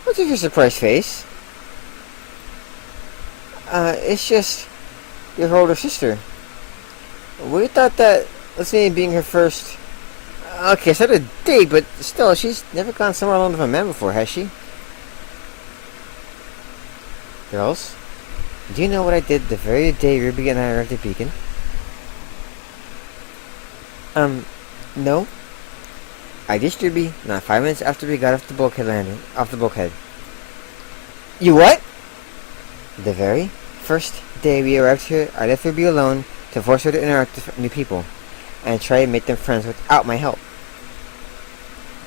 what's with your surprised face? It's just your older sister. We thought that this me being her first... Okay, so a date, but still, she's never gone somewhere alone with a man before, has she? Girls, do you know what I did the very day Ruby and I arrived at Beacon? No. I ditched Ruby not 5 minutes after we got off the bulkhead. You what? The very first day we arrived here, I left Ruby alone to force her to interact with new people and try to make them friends without my help.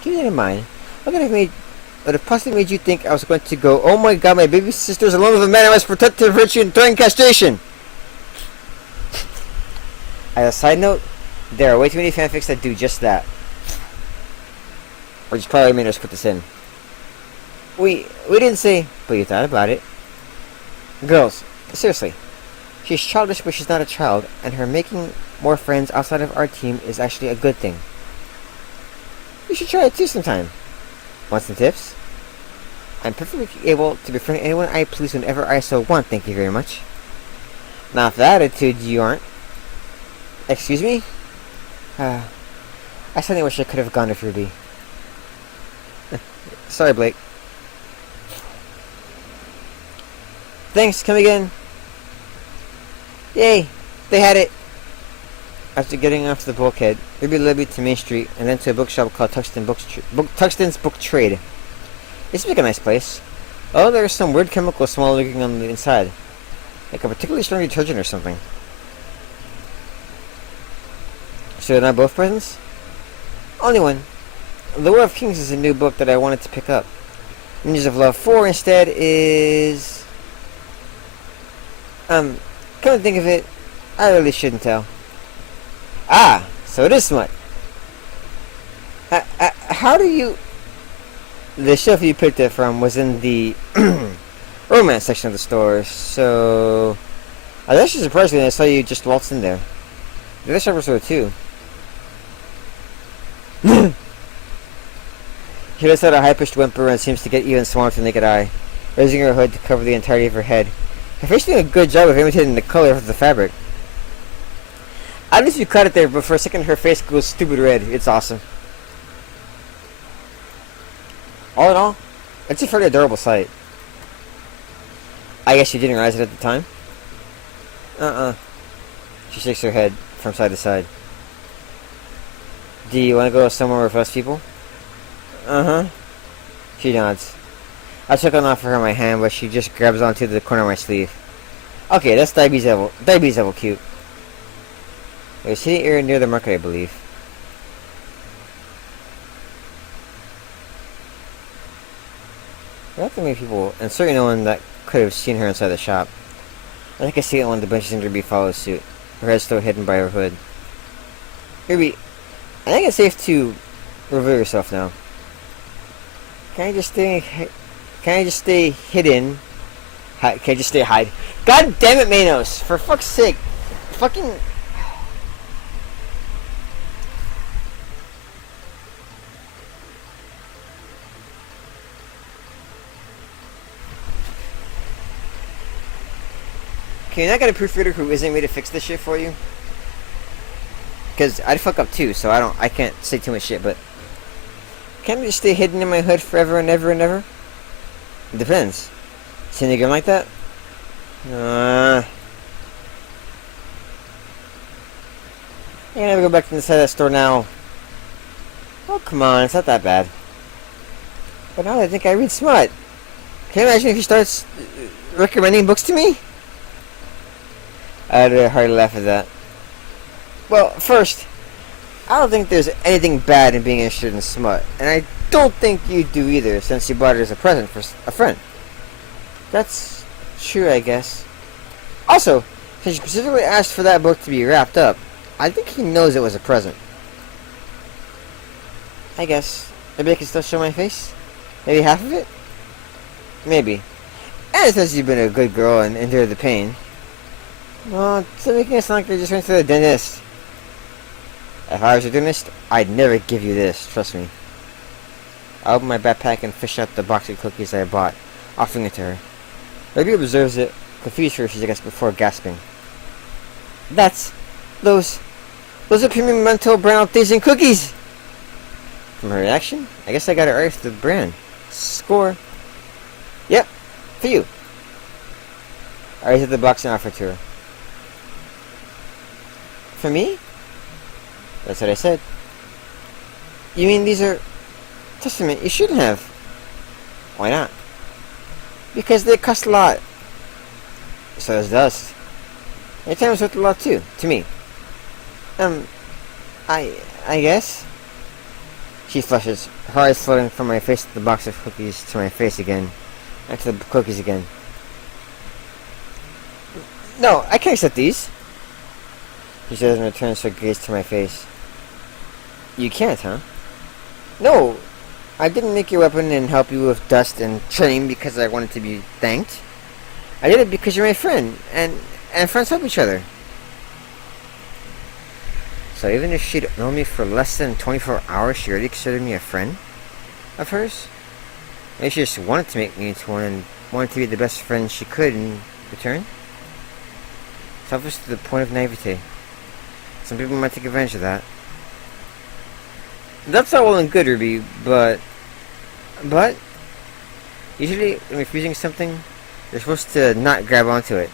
Keep that in mind. What would have possibly made you think I was going to go, oh my god, my baby sister's alone with a man I must protect her virtue during castration! As a side note, there are way too many fanfics that do just that. Which probably made us put this in. We didn't say, but you thought about it. Girls, seriously. She's childish, but she's not a child, and her making more friends outside of our team is actually a good thing. You should try it too sometime. Want some tips? I'm perfectly able to befriend anyone I please whenever I so want, thank you very much. Now for that attitude, you aren't. Excuse me? I suddenly wish I could have gone with Ruby. Sorry, Blake. Thanks, come again. Yay, they had it. After getting off the bulkhead, Ruby led me to Main Street and then to a bookshop called Tuxton's Book Trade. It seems like a nice place. Oh, there's some weird chemical smell lurking on the inside. Like a particularly strong detergent or something. So not both presents? Only one. The War of Kings is a new book that I wanted to pick up. Ninjas of Love 4 instead is... come to think of it, I really shouldn't tell. Ah, so it is smut. How do you... The shelf you picked it from was in the romance section of the store, so... I was actually surprised when I saw you just waltz in there. The other shoppers were too. She lets out a high-pitched whimper and seems to get even smaller to the naked eye, raising her hood to cover the entirety of her head. Her face doing a good job of imitating the color of the fabric. At least you cut it there, but for a second her face goes stupid red. It's awesome. All in all, it's a fairly adorable sight. I guess you didn't realize it at the time? She shakes her head from side to side. Do you want to go somewhere with less people? She nods. I took one off for her my hand, but she just grabs onto the corner of my sleeve. Okay, that's Diabetes level cute. It was sitting here near the market, I believe. There are not many people, and certainly no one that could have seen her inside the shop. I think I see it when the benches in Ruby follows suit, her head still hidden by her hood. Ruby, I think it's safe to reveal yourself now. Can I just stay hidden, Can I just stay hide? God damn it, Manos! For fuck's sake. Fucking... Okay, you're not got a proofreader who isn't me to fix this shit for you? Because I'd fuck up too, so I can't say too much shit, but... Can't I just stay hidden in my hood forever and ever and ever? It depends. Seen a game like that? I never go back inside that store now. Oh, come on, it's not that bad. But now I think I read smut. Can you imagine if he starts recommending books to me? I'd hardly laugh at that. Well, first, I don't think there's anything bad in being interested in smut, and I don't think you do either, since you bought it as a present for a friend. That's true, I guess. Also, since you specifically asked for that book to be wrapped up, I think he knows it was a present. I guess. Maybe I can still show my face? Maybe half of it? Maybe. And since you've been a good girl and endured the pain. Well, it's making it sound like they just went to the dentist. If I was a dentist, I'd never give you this, trust me. I open my backpack and fish out the box of cookies I bought, offering it to her. Ruby observes it, confused for a few seconds before gasping. Those are premium mental brown tasting cookies! From her reaction, I guess I got it right for the brand. Score. Yep, for you. I raised the box and offered to her. For me? That's what I said. You mean these are... Testament, you shouldn't have. Why not? Because they cost a lot. So does dust. Your time is worth a lot too, to me. I guess? She flushes, her eyes floating from my face to the box of cookies to my face again. And to the cookies again. No, I can't accept these. She says and returns her gaze to my face. You can't, huh? No, I didn't make your weapon and help you with dust and train because I wanted to be thanked. I did it because you're my friend, and friends help each other. So even if she'd known me for less than 24 hours, she already considered me a friend of hers? Maybe she just wanted to make me into one and wanted to be the best friend she could in return? Selfish to the point of naivete. Some people might take advantage of that. That's all well and good, Ruby, but usually when refusing something, you're supposed to not grab onto it.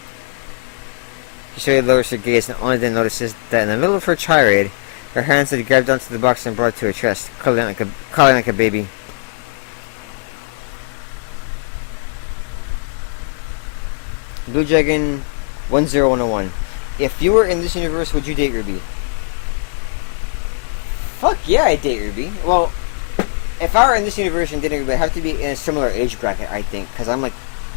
She slowly lowers her gaze and only then notices that in the middle of her tirade, her hands had grabbed onto the box and brought it to her chest, cuddling like a baby. Blue Dragon 10101. If you were in this universe, would you date Ruby? Fuck yeah, I'd date Ruby. Well, if I were in this universe and dating Ruby, I'd have to be in a similar age bracket, I think. Because I'm,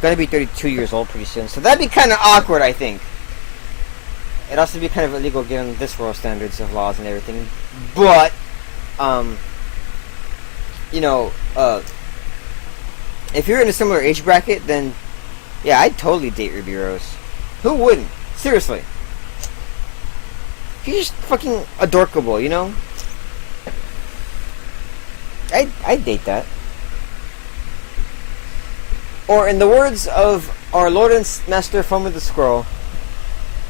gonna be 32 years old pretty soon. So that'd be kind of awkward, I think. It'd also be kind of illegal given this world standards of laws and everything. But, if you're in a similar age bracket, then, yeah, I'd totally date Ruby Rose. Who wouldn't? Seriously. She's just fucking adorkable, you know? I'd date that. Or in the words of our Lord and Master Foam of the Scroll,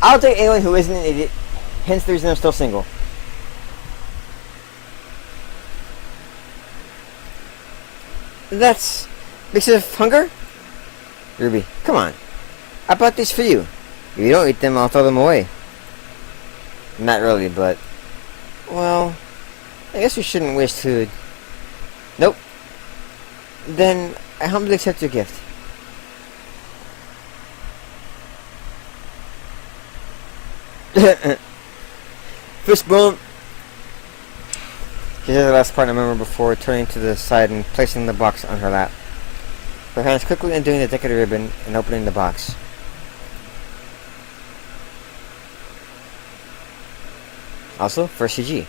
I'll date anyone who isn't an idiot, hence the reason I'm still single. That's because of hunger? Ruby, come on. I bought these for you. If you don't eat them, I'll throw them away. Not really, but... Well... I guess we shouldn't waste food. Nope. Then, I humbly accept your gift. Fist bump! She said the last part I remember before turning to the side and placing the box on her lap. Her hands quickly undoing the decorative ribbon and opening the box. Also, for CG.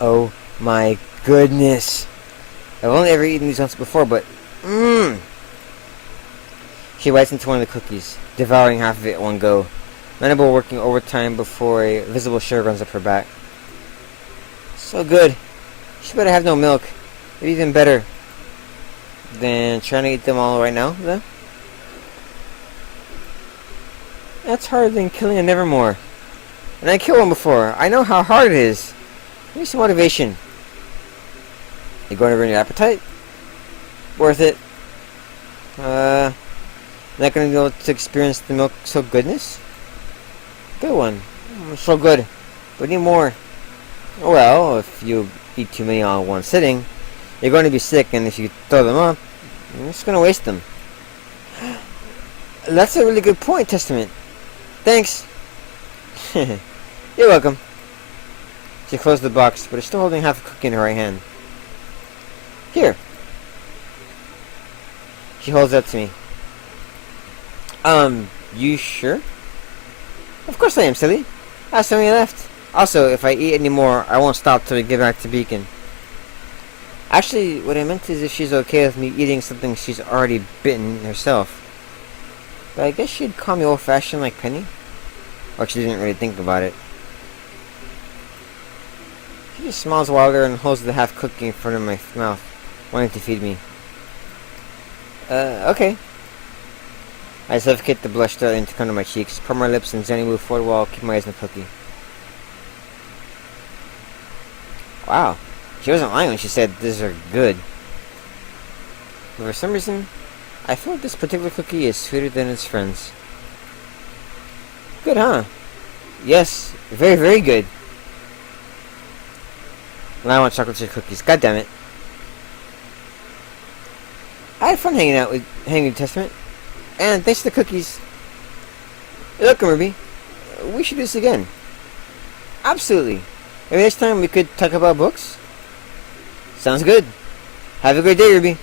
Oh my goodness. I've only ever eaten these once before, but... She bites into one of the cookies, devouring half of it at one go. Mandible working overtime before a visible shiver runs up her back. So good. She better have no milk. Maybe even better than trying to eat them all right now, though. That's harder than killing a Nevermore. And I killed one before. I know how hard it is. Give me some motivation. You going to ruin your appetite? Worth it. Not gonna be able to experience the milk so goodness? Good one. So good. But need more. Well, if you eat too many all in one sitting, you're going to be sick, and if you throw them up, you're just going to waste them. That's a really good point, Testament. Thanks. You're welcome. She closed the box, but is still holding half a cookie in her right hand. Here. She holds it up to me. You sure? Of course I am, silly. I have so many left. Also, if I eat any more, I won't stop till we get back to Beacon. Actually, what I meant is if she's okay with me eating something she's already bitten herself. But I guess she'd call me old-fashioned like Penny. Or she didn't really think about it. She just smiles wilder and holds the half cookie in front of my mouth, wanting to feed me. Okay. I suffocate the blush starting to come to my cheeks, pour my lips, and gently move forward while keeping my eyes on the cookie. Wow. She wasn't lying when she said these are good. But for some reason, I feel like this particular cookie is sweeter than its friends. Good, huh? Yes, very, very good. Now I want chocolate chip cookies. God damn it. I had fun hanging with Testament. And thanks to the cookies. Hey, look, Ruby. We should do this again. Absolutely. Maybe next time we could talk about books? Sounds good. Have a great day, Ruby.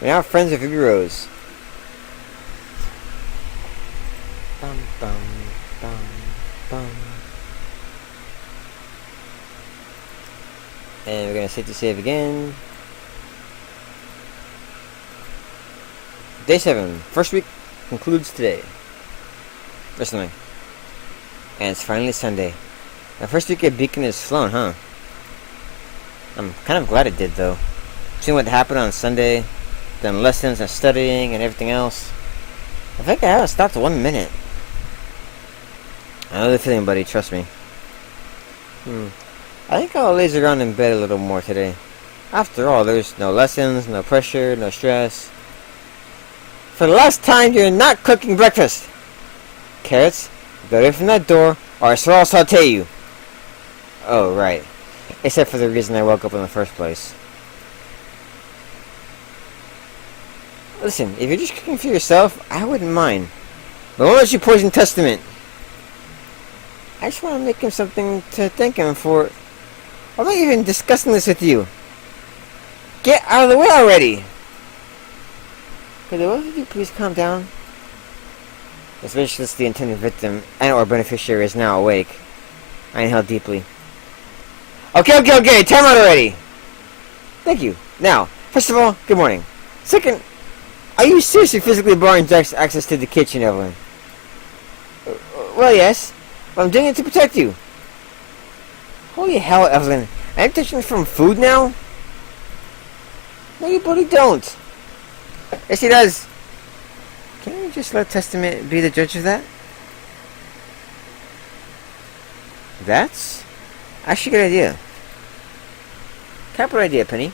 We're now friends with Ruby Rose. Bum, bum, bum, bum. And we're going to save again. Day 7. First week concludes today. Or something. And it's finally Sunday. My first week at Beacon has flown, huh? I'm kind of glad it did, though. Seeing what happened on Sunday, then lessons and studying and everything else. I think I haven't stopped 1 minute. I know the feeling, buddy. Trust me. I think I'll laze around in bed a little more today. After all, there's no lessons, no pressure, no stress. For the last time, you're not cooking breakfast. Carrots, get away from that door, or I swear I'll saute you. Oh, right. Except for the reason I woke up in the first place. Listen, if you're just cooking for yourself, I wouldn't mind. But why don't you poison Testament? I just want to make him something to thank him for. I'm not even discussing this with you. Get out of the way already! Could the both of you please calm down? Especially since the intended victim and or beneficiary is now awake. I inhale deeply. Okay, time out already! Thank you. Now, first of all, good morning. Second, are you seriously physically barring Jack's access to the kitchen, Evelyn? Well, yes. But I'm doing it to protect you. Holy hell, Evelyn. I'm touching from food now? No, you bloody don't. Yes, he does. Can't you just let Testament be the judge of that? That's actually a good idea. Capital idea, Penny.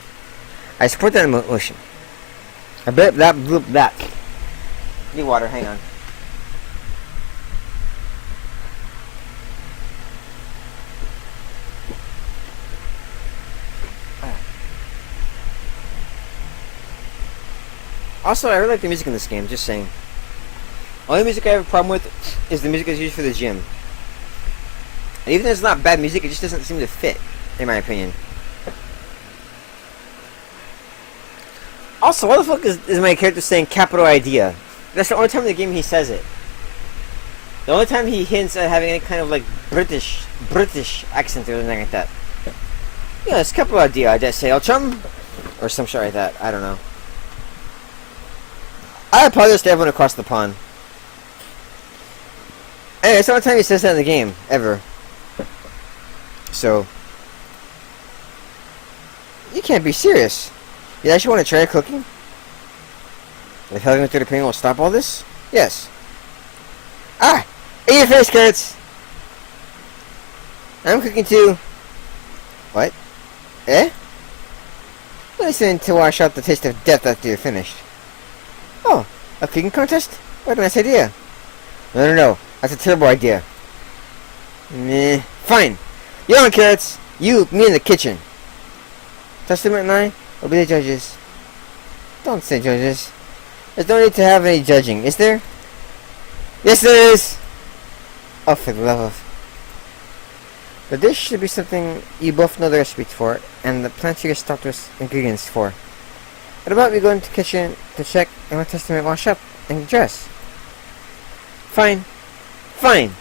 I support that motion. I bet that bloop that. Need water, hang on. Also, I really like the music in this game, just saying. Only music I have a problem with is the music that's used for the gym. And even though it's not bad music, it just doesn't seem to fit, in my opinion. Also, why the fuck is my character saying capital idea? That's the only time in the game he says it. The only time he hints at having any kind of like British accent or anything like that. Yeah, it's a couple idea. I just say, "Oh, chum," or some shit like that. I don't know. I apologize to everyone across the pond. Anyway, it's the only time he says that in the game ever. So you can't be serious. You actually want to try cooking? If helping through the pain will stop all this? Yes. Ah! Eat your face, carrots! I'm cooking too. What? Eh? Listen to wash out the taste of death after you're finished. Oh, a cooking contest? What a nice idea. No. That's a terrible idea. Meh. Fine. You on, carrots. You, me in the kitchen. Testament and I will be the judges. Don't say judges. There's no need to have any judging, is there? Yes, there is! Oh, for the love of... The dish should be something you both know the recipe for, and the plenty of stock ingredients for. What about we go into the kitchen to check and let Testament wash up and dress? Fine. Fine.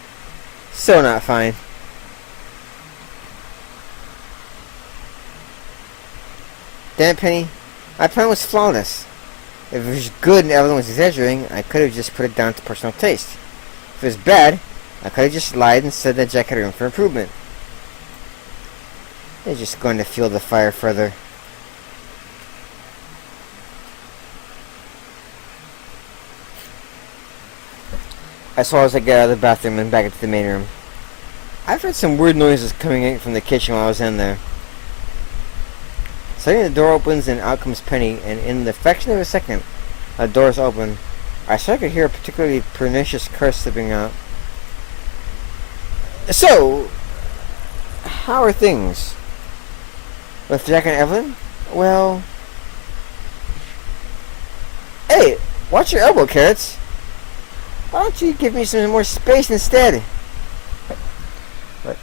So not fine. Damn, Penny. My plan was flawless. If it was good and everyone was exaggerating, I could have just put it down to personal taste. If it was bad, I could have just lied and said that Jack had room for improvement. They're just going to fuel the fire further. As far as I get out of the bathroom and back into the main room. I've heard some weird noises coming in from the kitchen while I was in there. Suddenly the door opens and out comes Penny, and in the fraction of a second, the door is open. I started to hear a particularly pernicious curse slipping out. So, how are things? With Jack and Evelyn? Well... Hey, watch your elbow, carrots. Why don't you give me some more space instead? What?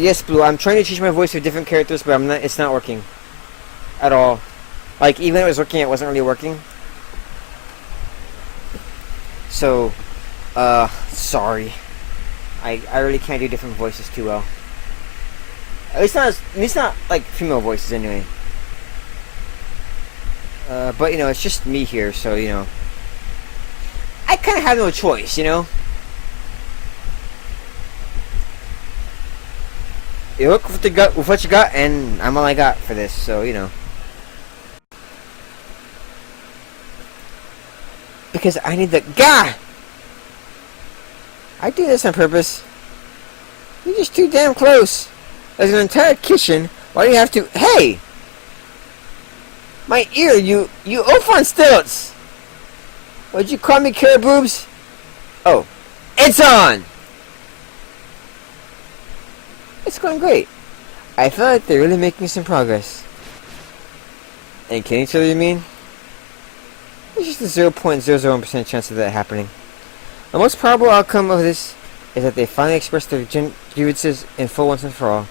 Yes, Blue. I'm trying to change my voice to different characters, but it's not working. At all. Like, even when it was working, it wasn't really working. So, sorry. I really can't do different voices too well. At least not like female voices anyway. But you know, it's just me here, so you know, I kind of have no choice, you know. You look with what you got, and I'm all I got for this, so you know. Because I need the gah. I do this on purpose. You're just too damn close. There's an entire kitchen. Why do you have to? Hey! My ear, you oaf on stilts! What'd you call me, carrot boobs? Oh, it's on! It's going great. I feel like they're really making some progress. And killing each other, you mean? There's just a 0.001% chance of that happening. The most probable outcome of this is that they finally express their grievances in full once and for all.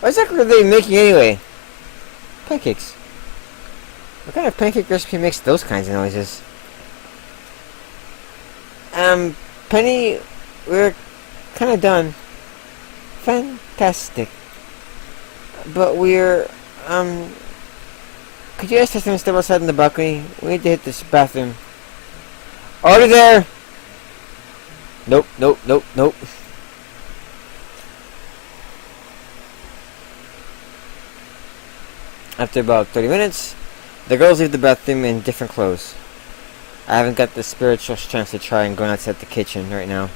What exactly are they making anyway? Pancakes. What kind of pancake recipe makes those kinds of noises? Penny, we're kind of done. Fantastic. But we're, could you ask Testament to step outside in the balcony? We need to hit this bathroom. Already there! Nope. After about 30 minutes, the girls leave the bathroom in different clothes. I haven't got the spiritual strength to try and go outside the kitchen right now.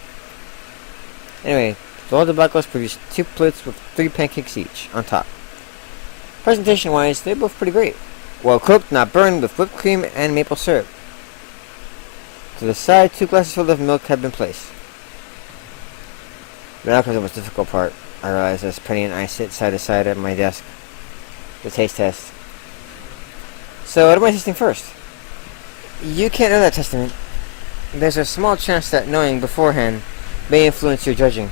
Anyway, all the black girls produced 2 plates with 3 pancakes each, on top. Presentation-wise, they're both pretty great. Well cooked, not burned, with whipped cream and maple syrup. To the side, 2 glasses full of milk have been placed. But now comes the most difficult part, I realize, as Penny and I sit side to side at my desk. The taste test. So, what am I tasting first? You can't know that, Testament. There's a small chance that knowing beforehand may influence your judging.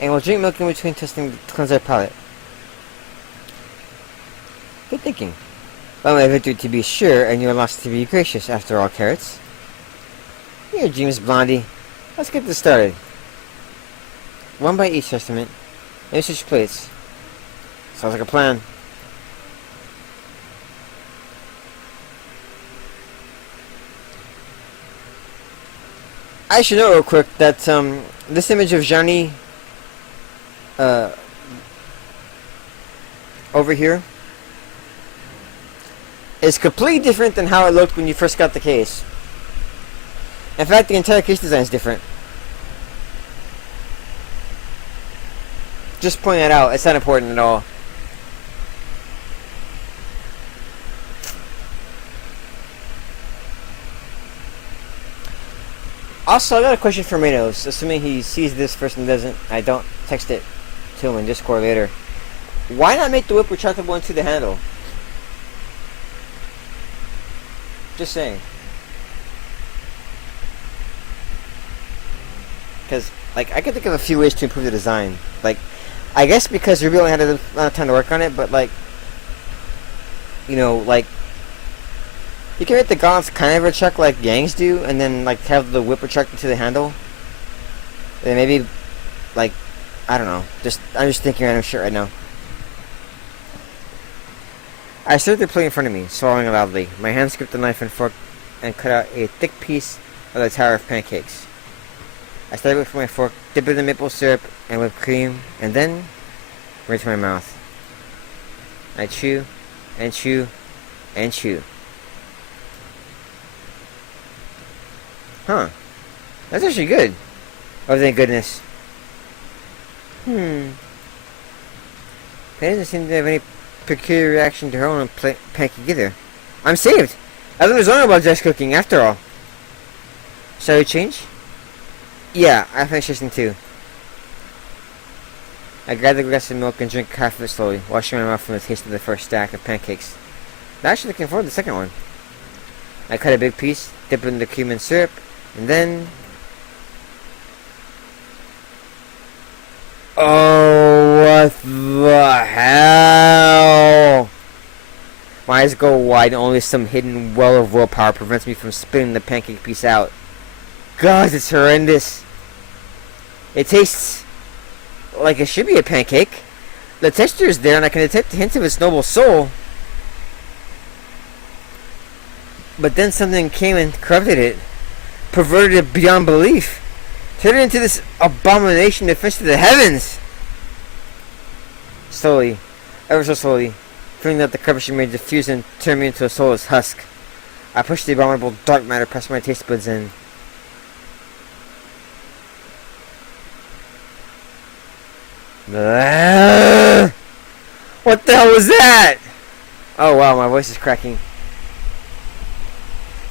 And we'll drink milk in between testing to cleanse our palate. Good thinking. Well, my victory to be sure, and your loss to be gracious, after all, carrots. Here, James Blondie. Let's get this started. One by each testament. And switch plates. Sounds like a plan. I should know real quick that this image of Johnny over here is completely different than how it looked when you first got the case. In fact, the entire case design is different. Just pointing that out. It's not important at all. Also, I got a question for Manos. Assuming he sees this first and doesn't, I don't text it to him in Discord later. Why not make the whip retractable into the handle? Just saying. Because, like, I could think of a few ways to improve the design. Like, I guess because Ruby only had a lot of time to work on it, but, like, you know, like, you can make the gauntlets kind of retract like Yang's do, and then, like, have the whip retract into the handle. And maybe, like, I don't know. I'm just thinking random shit right now. I stood at the plate in front of me, swallowing loudly. My hands gripped the knife and fork and cut out a thick piece of the tower of pancakes. I started with my fork, dipped in the maple syrup and whipped cream, and then right to my mouth. I chew, and chew, and chew. Huh. That's actually good. Oh, thank goodness. It doesn't seem to have any peculiar reaction to her own pancake either. I'm saved! I was wrong about just cooking, after all. Shall we change? Yeah, I finished this too. I grabbed the glass of milk and drank half of it slowly, washing my mouth from the taste of the first stack of pancakes. I'm actually looking forward to the second one. I cut a big piece, dipped it in the cream and syrup, and then... Oh, what the hell? My eyes go wide and only some hidden well of willpower prevents me from spitting the pancake piece out. God, it's horrendous. It tastes like it should be a pancake. The texture is there and I can detect the hints of its noble soul. But then something came and corrupted it. Perverted it beyond belief. Turned it into this abomination offense to the heavens. Slowly, ever so slowly, feeling that the corruption may diffuse and turn me into a soulless husk, I pushed the abominable dark matter past my taste buds in. What the hell was that? Oh wow, my voice is cracking.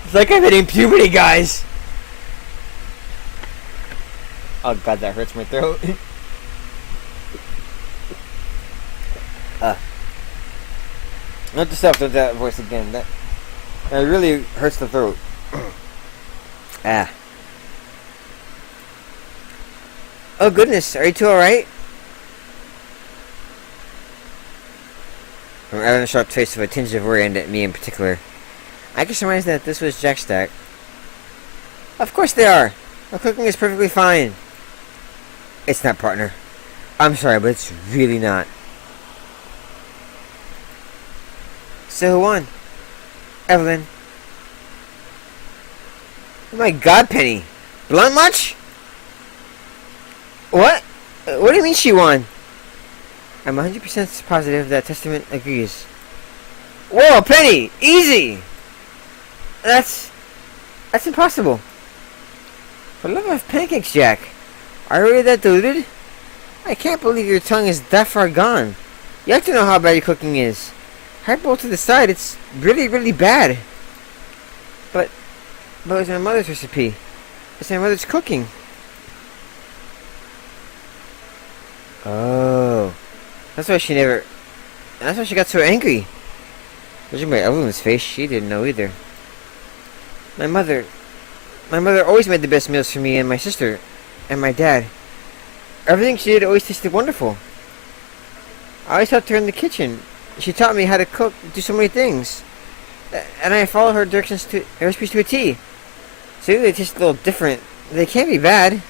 It's like I'm hitting puberty, guys. Oh god, that hurts my throat. Note to self, don't do that voice again. That really hurts the throat. Oh goodness, are you two alright? I'm having a sharp taste of a tinge of worry at me in particular. I can surmise that this was Jack's stack. Of course they are. The cooking is perfectly fine. It's not, partner. I'm sorry, but it's really not. So who won? Evelyn. Oh my god, Penny. Blunt much? What? What do you mean she won? I'm 100% positive that Testament agrees. Whoa, Penny! Easy! That's impossible. For the love of pancakes, Jack. Are you really that deluded? I can't believe your tongue is that far gone. You have to know how bad your cooking is. Hyperbole to the side, it's really, really bad. But it's my mother's recipe. It's my mother's cooking. Oh. That's why she got so angry. Judging by Evelyn's face, she didn't know either. My mother always made the best meals for me and my sister and my dad. Everything she did always tasted wonderful. I always helped her in the kitchen. She taught me how to cook, do so many things. And I followed her directions to her recipes to a T. See, they taste a little different. They can't be bad.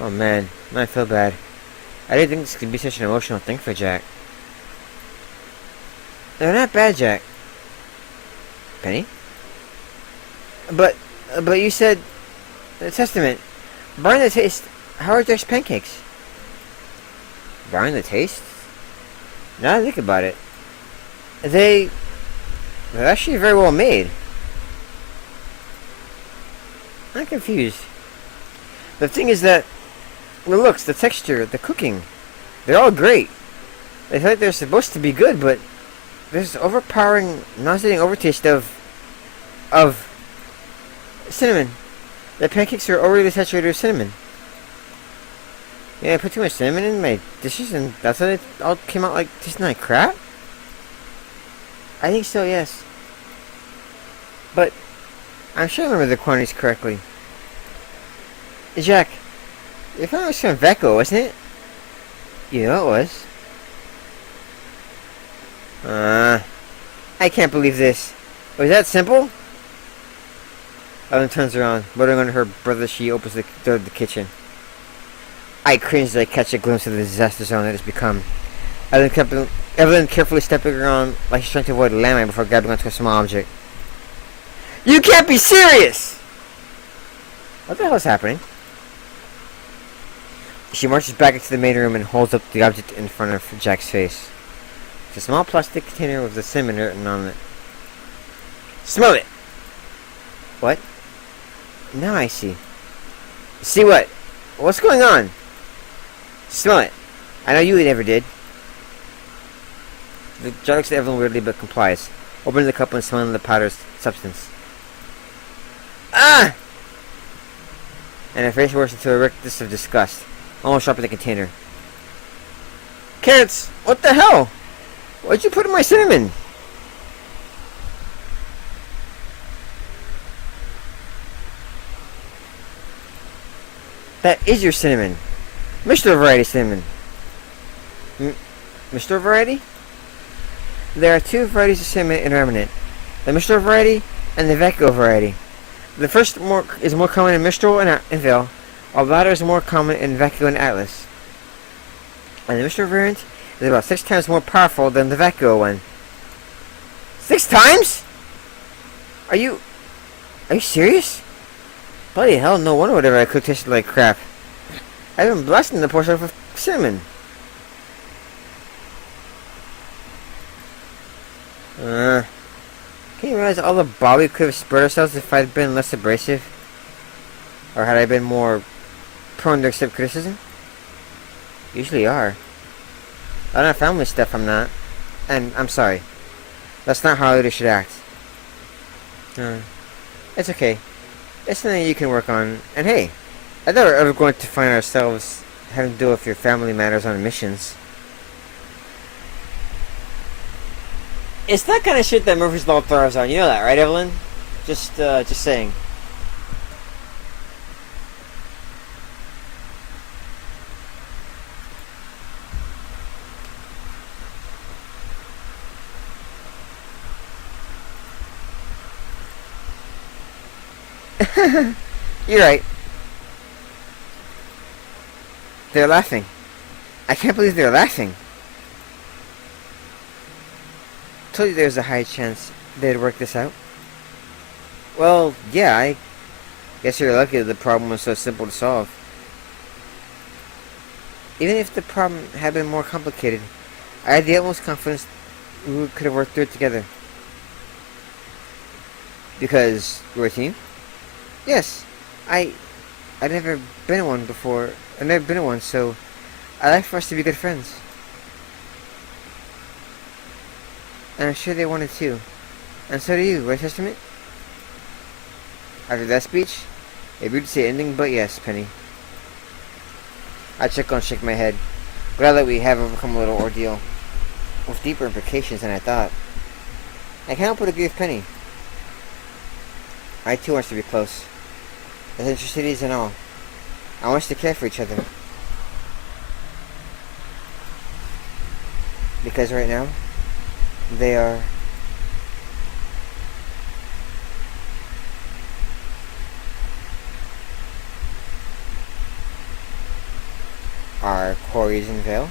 Oh man, I feel bad. I didn't think this could be such an emotional thing for Jack. They're not bad, Jack. Penny? But you said the testament. Burn the taste. How are Jack's pancakes? Burn the taste? Now I think about it. They're actually very well made. I'm confused. The thing is that the looks, the texture, the cooking, they're all great. I feel like they're supposed to be good, but there's overpowering, nauseating overtaste of cinnamon. The pancakes are overly saturated with cinnamon. Yeah, I put too much cinnamon in my dishes, and that's why it all came out like tasting like crap? I think so, yes. But I'm sure I remember the quantities correctly. Jack, your phone was from Vecco, wasn't it? You know it was. I can't believe this. Was that simple? Ellen turns around, muttering under her breath as she opens the door of the kitchen. I cringe as I catch a glimpse of the disaster zone that has become. Evelyn carefully stepping around like she's trying to avoid a landmine before grabbing onto a small object. You can't be serious! What the hell is happening? She marches back into the main room and holds up the object in front of Jack's face. It's a small plastic container with the cinnamon written on it. Smell it! What? Now I see. See what? What's going on? Smell it. I know you never did. Jack looks at Evelyn weirdly but complies, opening the cup and smelling the powder's substance. Ah! And her face worsens into a rictus of disgust, almost dropping the container. Carrots! What the hell? What'd you put in my cinnamon? That is your cinnamon. Mr. Variety cinnamon. Mr. Variety? There are two varieties of cinnamon in Remnant. The Mistral variety and the Vecco variety. The first is more common in Mistral and Vale, while the latter is more common in Vecco and Atlas. And the Mistral variant is about 6 times more powerful than the Vecco one. 6 times? Are you serious? Bloody hell, no wonder whatever I cooked tasted like crap. I've been blasting the portion with cinnamon. Can you realize all the ball we could have spared ourselves if I'd been less abrasive? Or had I been more prone to accept criticism? Usually are. On our family stuff, I'm not. And I'm sorry. That's not how a leader should act. It's okay. It's something you can work on. And hey, I thought we were ever going to find ourselves having to deal with your family matters on missions. It's that kind of shit that Murphy's Law thrives on. You know that, right, Evelyn? Just saying. You're right. They're laughing. I can't believe they're laughing. Told you there was a high chance they'd work this out. Well, yeah, I guess you're lucky that the problem was so simple to solve. Even if the problem had been more complicated, I had the utmost confidence we could have worked through it together. Because we're a team? Yes. I'd never been in one before. I've never been in one, so I'd like for us to be good friends. And I'm sure they wanted to. And so do you, right, Testament? After that speech, a rude to say anything but yes, Penny. I chuckle and shake my head, glad that we have overcome a little ordeal, with deeper implications than I thought. I can't help but agree with Penny. I too want us to be close, as intercities and all. I want us to care for each other. Because right now, they are Are quarries in Vale?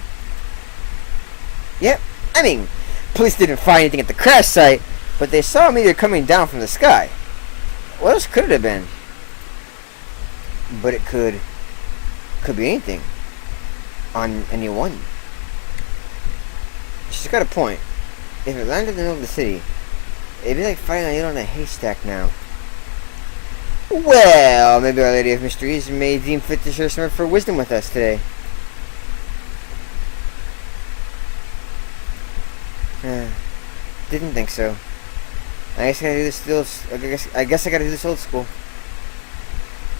Yep. I mean, police didn't find anything at the crash site, but they saw a meteor coming down from the sky. What else could it have been? But it could be anything. On anyone. She's got a point. If it landed in the middle of the city, it'd be like finding a needle in a haystack now. Well, maybe Our Lady of Mysteries may deem fit to share some of her wisdom with us today. Didn't think so. I guess I gotta do this old school.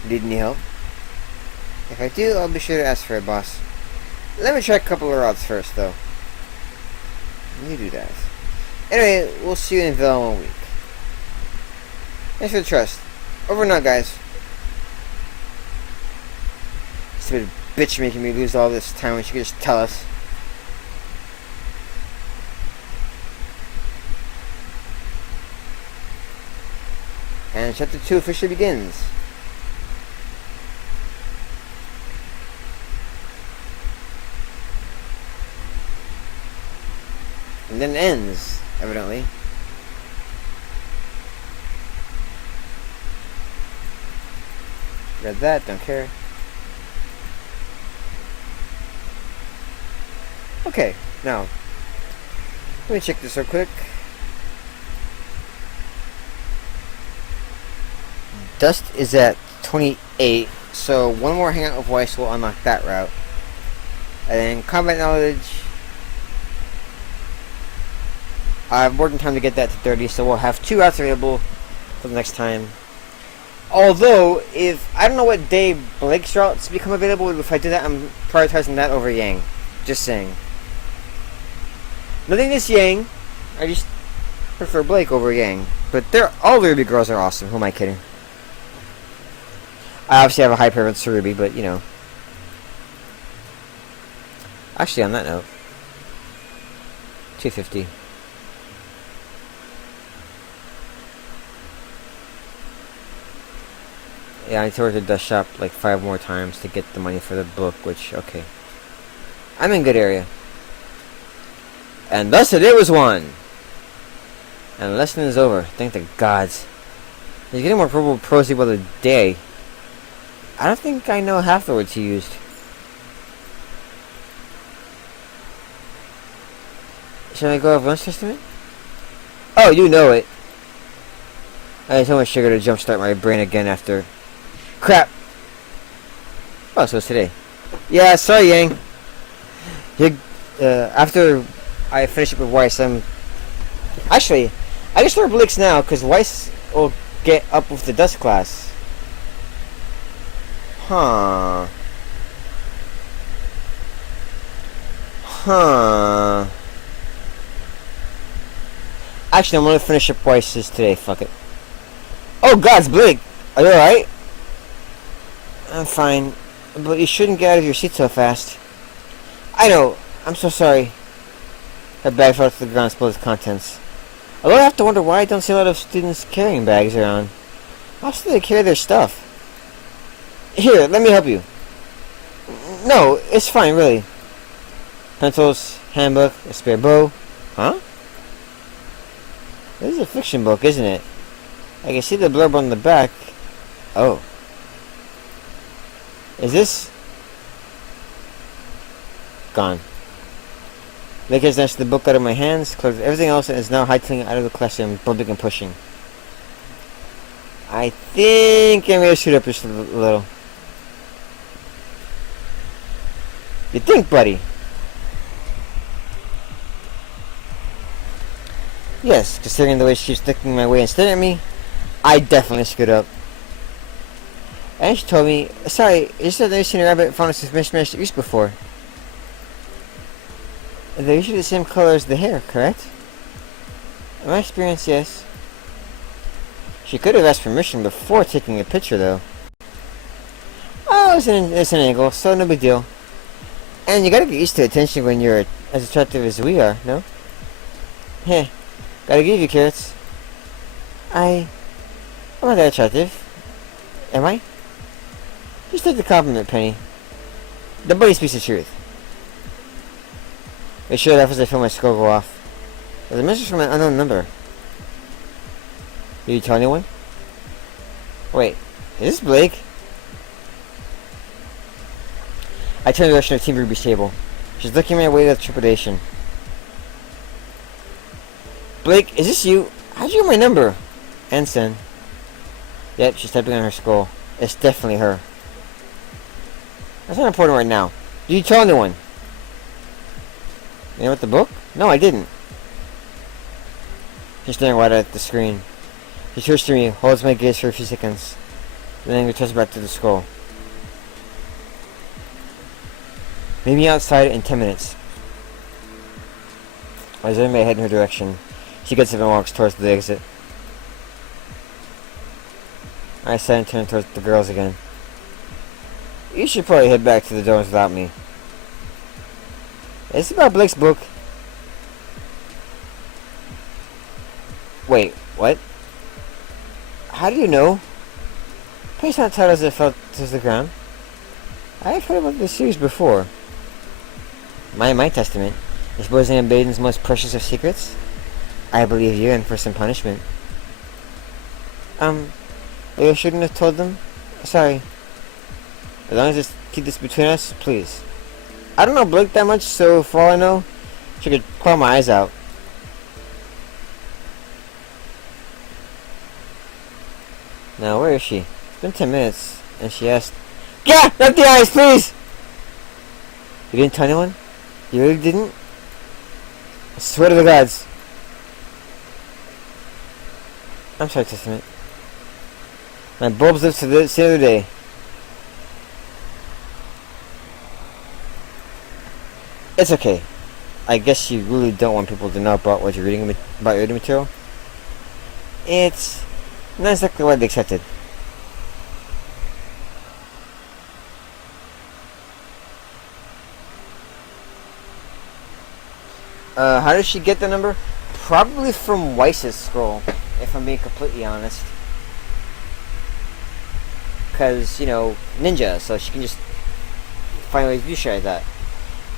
Need any help? If I do, I'll be sure to ask for it, boss. Let me try a couple of routes first, though. You do that. Anyway, we'll see you in Vale in 1 week. Thanks for the trust. Over and out, guys. Stupid bitch making me lose all this time when she could just tell us. And chapter 2 officially begins. And then ends, evidently. Read that, don't care. Okay, now, let me check this real quick. Dust is at 28, so one more hangout with Weiss will unlock that route. And then combat knowledge, I have more than time to get that to 30, so we'll have 2 routes available for the next time. Although, I don't know what day Blake's routes become available, if I do that, I'm prioritizing that over Yang. Just saying. Nothing against Yang, I just prefer Blake over Yang. But all the Ruby girls are awesome, who am I kidding? I obviously have a high preference for Ruby, but you know. Actually, on that note, 250. Yeah, I need to work the dust shop like 5 more times to get the money for the book, which, okay. I'm in good area. And thus the day was won. And the lesson is over. Thank the gods. He's getting more purple prosy by the day. I don't think I know half the words he used. Should I go over lunch testament? Oh, you know it. I had so much sugar to jumpstart my brain again after... Crap! Oh, so it's today. Yeah, sorry, Yang. After I finish up with Weiss, Actually, I can start Blix now, because Weiss will get up with the dust class. Huh. Actually, I'm gonna finish up Weiss's today, fuck it. Oh gods, Blake! Are you alright? I'm fine, but you shouldn't get out of your seat so fast. I know, I'm so sorry. Her bag fell to the ground and spilled its contents. Although I have to wonder why I don't see a lot of students carrying bags around. How else do they carry their stuff? Here, let me help you. No, it's fine, really. Pencils, handbook, a spare bow. Huh? This is a fiction book, isn't it? I can see the blurb on the back. Oh. Is this... Gone. Lake has snatched the book out of my hands, closed everything else, and is now hightailing out of the classroom, bumping and pushing. I think I'm gonna shoot up just a little. You think, buddy? Yes, considering the way she keeps sticking my way and staring at me, I definitely screwed up. And she told me, sorry, you said I've never seen a rabbit found this mismatched ears before. They're usually the same color as the hair, correct? In my experience, yes. She could have asked permission before taking a picture, though. Oh, it's an angle, so no big deal. And you gotta get used to attention when you're as attractive as we are, no? Heh, gotta give you carrots. I'm not that attractive. Am I? Just take the compliment, Penny. The buddy speaks the truth. Make sure that as I feel my skull go off. There's a message from an unknown number. Did you tell anyone? Wait, is this Blake? I turn in the direction of Team Ruby's table. She's looking my way with trepidation. Blake, is this you? How'd you get my number? Ensign. Yep, she's typing on her skull. It's definitely her. That's not important right now. Did you tell anyone? You know what, the book? No, I didn't. She's staring right at the screen. She turns to me, holds my gaze for a few seconds, then returns back to the skull. Meet me outside in 10 minutes. I turn my head in her direction. She gets up and walks towards the exit. I sigh and turn towards the girls again. You should probably head back to the dorms without me. Is this about Blake's book? Wait, what? How do you know? Please not tight as it fell to the ground. I have heard about this series before. My testament. Exposing Baden's most precious of secrets? I believe you, and for some punishment. Maybe I shouldn't have told them? Sorry. As long as just keep this between us, please. I don't know Blake that much, so for all I know, she could claw my eyes out. Now, where is she? It's been 10 minutes, and she asked, "Yeah, not the eyes, please!" You didn't tell anyone? You really didn't? I swear to the gods. I'm sorry, Testament. My bulbs live to the other day. It's okay. I guess you really don't want people to know about what you're reading about your reading material. It's not exactly widely accepted. How did she get the number? Probably from Weiss's scroll, if I'm being completely honest. Because, you know, ninja, so she can just find ways to share that.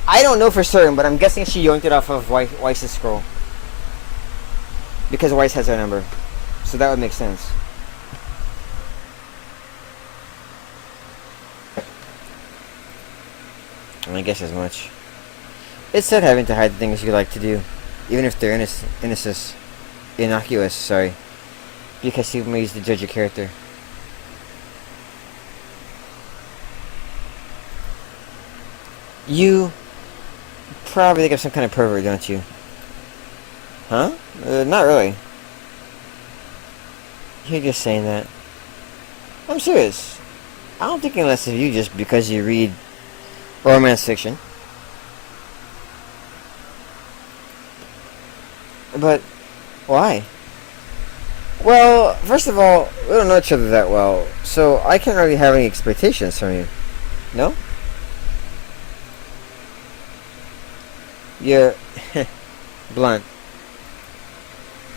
I don't know for certain, but I'm guessing she yoinked it off of Weiss's scroll. Because Weiss has her number. So that would make sense. I guess as much. It's sad having to hide the things you like to do, even if they're innocuous, sorry, because people may use to judge your character. You probably think I'm some kind of pervert, don't you? Huh? Not really. You're just saying that. I'm serious. I don't think any less of you just because you read romance fiction. But why? Well, first of all, we don't know each other that well, so I can't really have any expectations from you. No? You're blunt.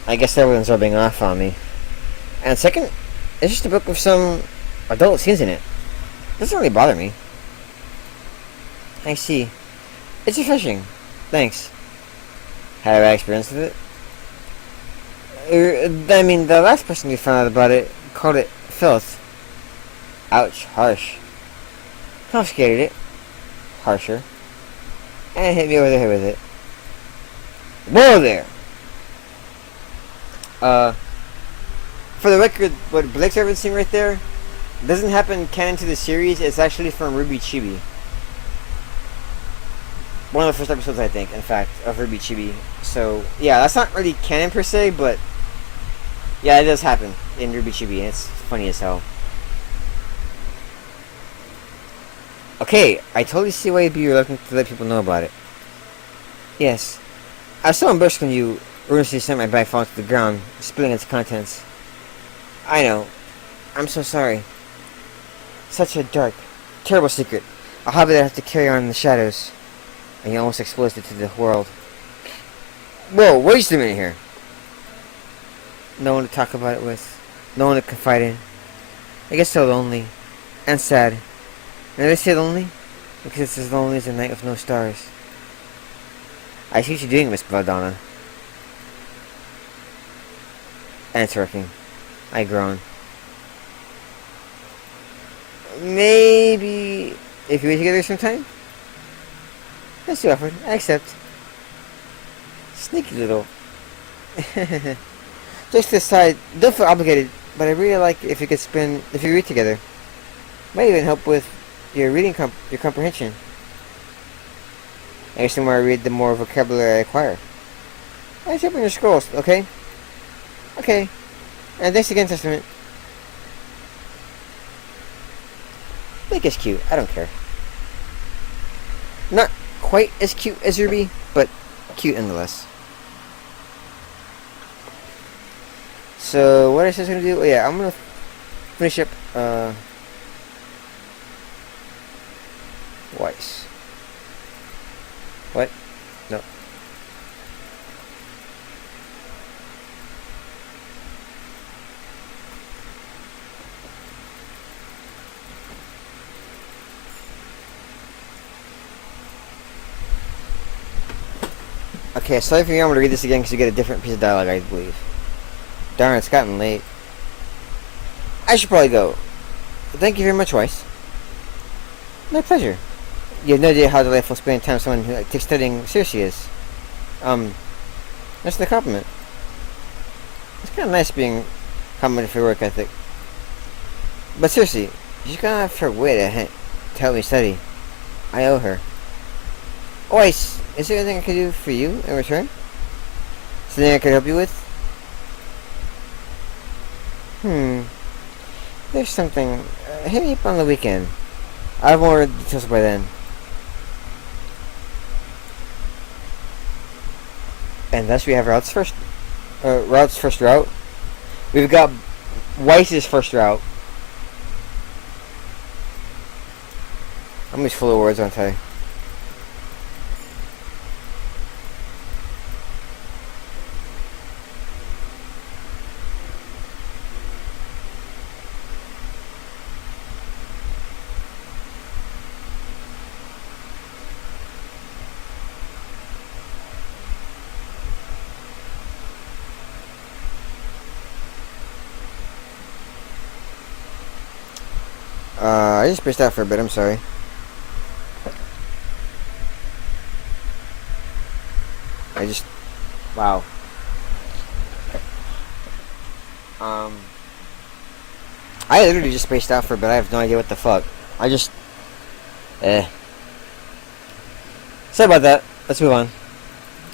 I guess everyone's rubbing off on me. And second, it's just a book with some adult scenes in it. Doesn't really bother me. I see. It's refreshing. Thanks. Had a bad experience with it? I mean, the last person we found out about it called it filth. Ouch, harsh. Confiscated it. Harsher. And hit me over the head with it. Whoa there! For the record, what Blake's referencing right there doesn't happen canon to the series. It's actually from Ruby Chibi. One of the first episodes, I think, in fact, of Ruby Chibi. So, yeah, that's not really canon per se, but yeah, it does happen in Ruby Chibi, and it's funny as hell. Okay, I totally see why you'd be reluctant to let people know about it. Yes. I was so embarrassed when you earnestly sent my bag falling to the ground, spilling its contents. I know. I'm so sorry. Such a dark, terrible secret. A hobby that I have to carry on in the shadows. And you almost exposed it to the world. Whoa, wait just a minute here. No one to talk about it with. No one to confide in. I get so lonely. And sad. And did I say lonely? Because it's as lonely as a night with no stars. I see what you're doing, Miss Valdana. And it's working. I groan. Maybe if we were together sometime? That's the offer. I accept. Sneaky little. Just aside, don't feel obligated, but I really like if you read together. Might even help with your reading your comprehension. I guess the more I read, the more vocabulary I acquire. Let's open your scrolls, okay? Okay. And thanks again, Testament. Make us cute. I don't care. Not quite as cute as Ruby, but cute nonetheless. So, what I said I was going to do... Oh, yeah, I'm going to finish up, Weiss. What? No. Okay, sorry for me, I'm going to read this again because you get a different piece of dialogue, I believe. Darn, it's gotten late. I should probably go. Thank you very much, Weiss. My pleasure. You have no idea how delightful spending time with someone who takes studying seriously is. That's the compliment. It's kind of nice being complimented for your work ethic. But seriously, she's gonna have her way to help me study. I owe her. Weiss, is there anything I could do for you in return? Something I could help you with? There's something. Hit me up on the weekend. I'll have more details by then. And thus we have Rout's first route. We've got Weiss's first route. I'm just full of words, aren't I? I just spaced out for a bit, I'm sorry. Wow. I literally just spaced out for a bit, I have no idea what the fuck. Sorry about that. Let's move on.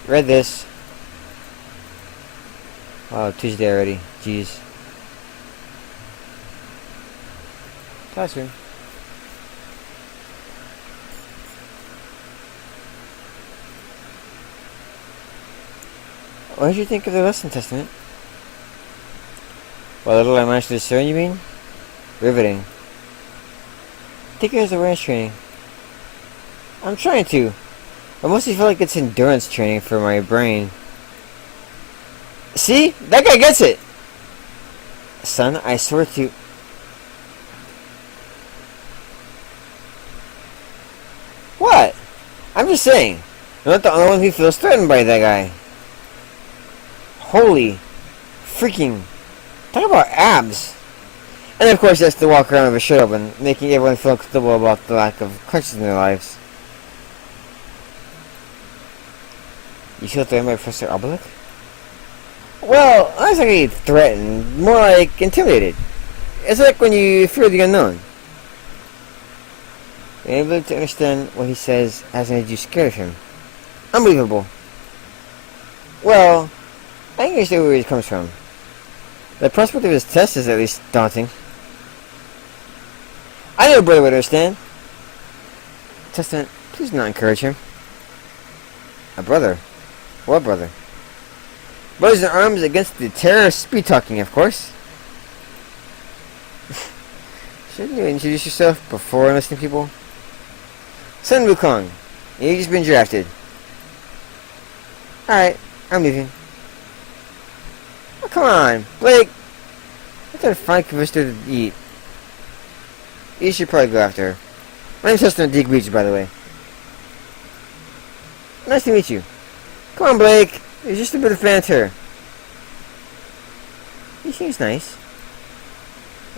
Read this. Wow, Tuesday already. Jeez. Talk soon. What did you think of the lesson, Testament? What little I managed to discern, you mean? Riveting. Take it as awareness training. I'm trying to. I mostly feel like it's endurance training for my brain. See? That guy gets it! Son, I swear to... What? I'm just saying. I'm not the only one who feels threatened by that guy. Holy freaking... Talk about abs! And of course, that's to walk around with a shirt open, making everyone feel comfortable about the lack of crunches in their lives. You feel threatened by Professor Obelisk? Well, I was actually threatened, more like intimidated. It's like when you fear the unknown. Being able to understand what he says hasn't made you scared of him. Unbelievable. Well, I can understand where he comes from. The prospect of his test is at least daunting. I know a brother would understand. Testament, please do not encourage him. A brother? What brother? Brothers in arms against the terror of speed talking, of course. Shouldn't you introduce yourself before enlisting people? Sun Wukong, you've just been drafted. Alright, I'm leaving. Oh, come on, Blake. I thought I'd finally convinced her to eat. You should probably go after her. My name's Hester Degrees, by the way. Nice to meet you. Come on, Blake. It's just a bit of banter. He seems nice.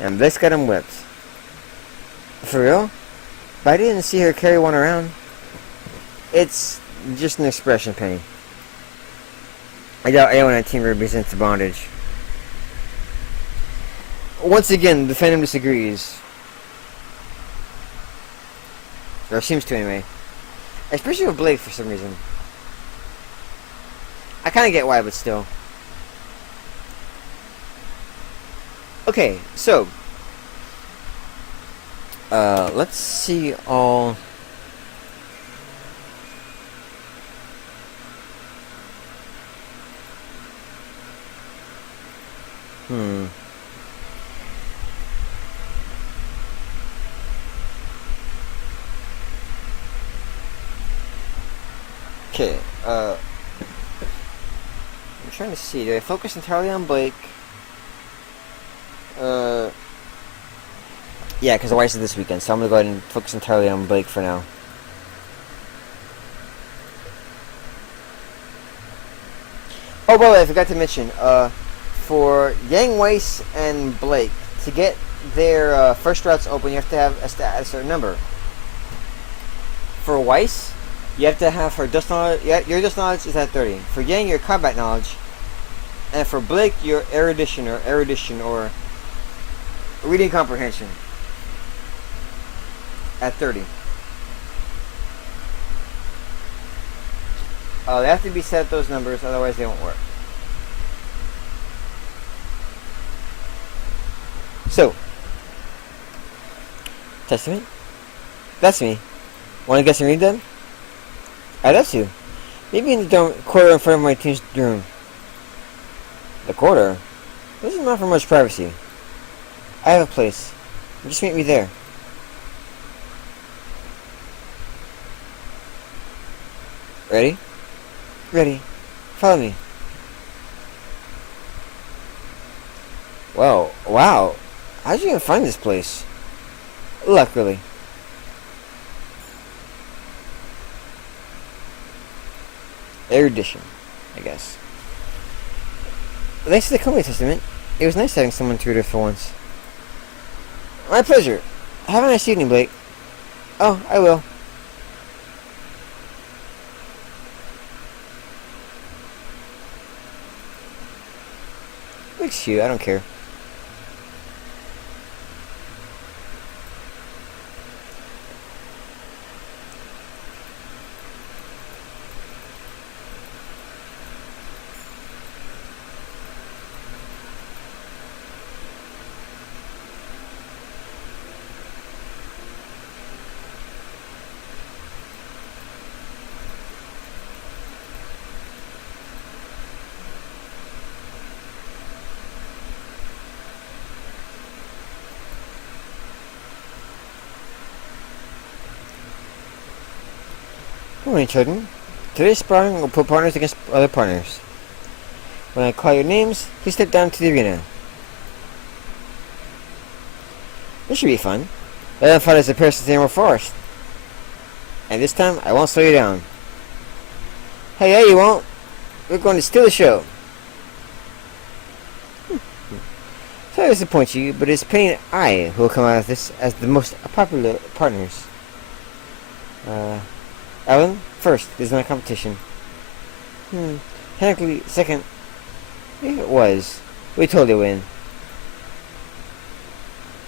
And Blake's got him whipped. For real? But I didn't see her carry one around. It's just an expression, Penny. I doubt anyone on that team represents the bondage. Once again, the fandom disagrees. Or seems to, anyway. Especially with Blake, for some reason. I kind of get why, but still. Okay, so. Let's see all. Okay, I'm trying to see, do I focus entirely on Blake? Yeah, because the Weiss is this weekend, so I'm going to go ahead and focus entirely on Blake for now. Oh, by the way, I forgot to mention, for Yang Weiss and Blake, to get their first routes open, you have to have a certain number. For Weiss, you have to have her dust knowledge. Yeah, your dust knowledge is at 30. For Yang, your combat knowledge, and for Blake, your erudition or reading comprehension at 30. They have to be set at those numbers, otherwise they won't work. So, Testament? That's me. Want to get some read done? I'd love to. Maybe in the corridor in front of my team's room. The corridor? This is not for much privacy. I have a place. Just meet me there. Ready? Ready. Follow me. Well, wow. How'd you even find this place? Luckily. Erudition, I guess. Thanks for the company, Testament. It was nice having someone to read it for once. My pleasure. Have a nice evening, Blake. Oh, I will. Looks cute, I don't care. Good morning, children. Today's sparring will put partners against other partners. When I call your names, please step down to the arena. This should be fun. Let them fight as a pair of the Emerald Forest. And this time, I won't slow you down. Hey, yeah, you won't. We're going to steal the show. Sorry to disappoint you, but it's Penny and I who will come out of this as the most popular partners. Alan, first, there's no competition. Technically, second. If it was, we totally win.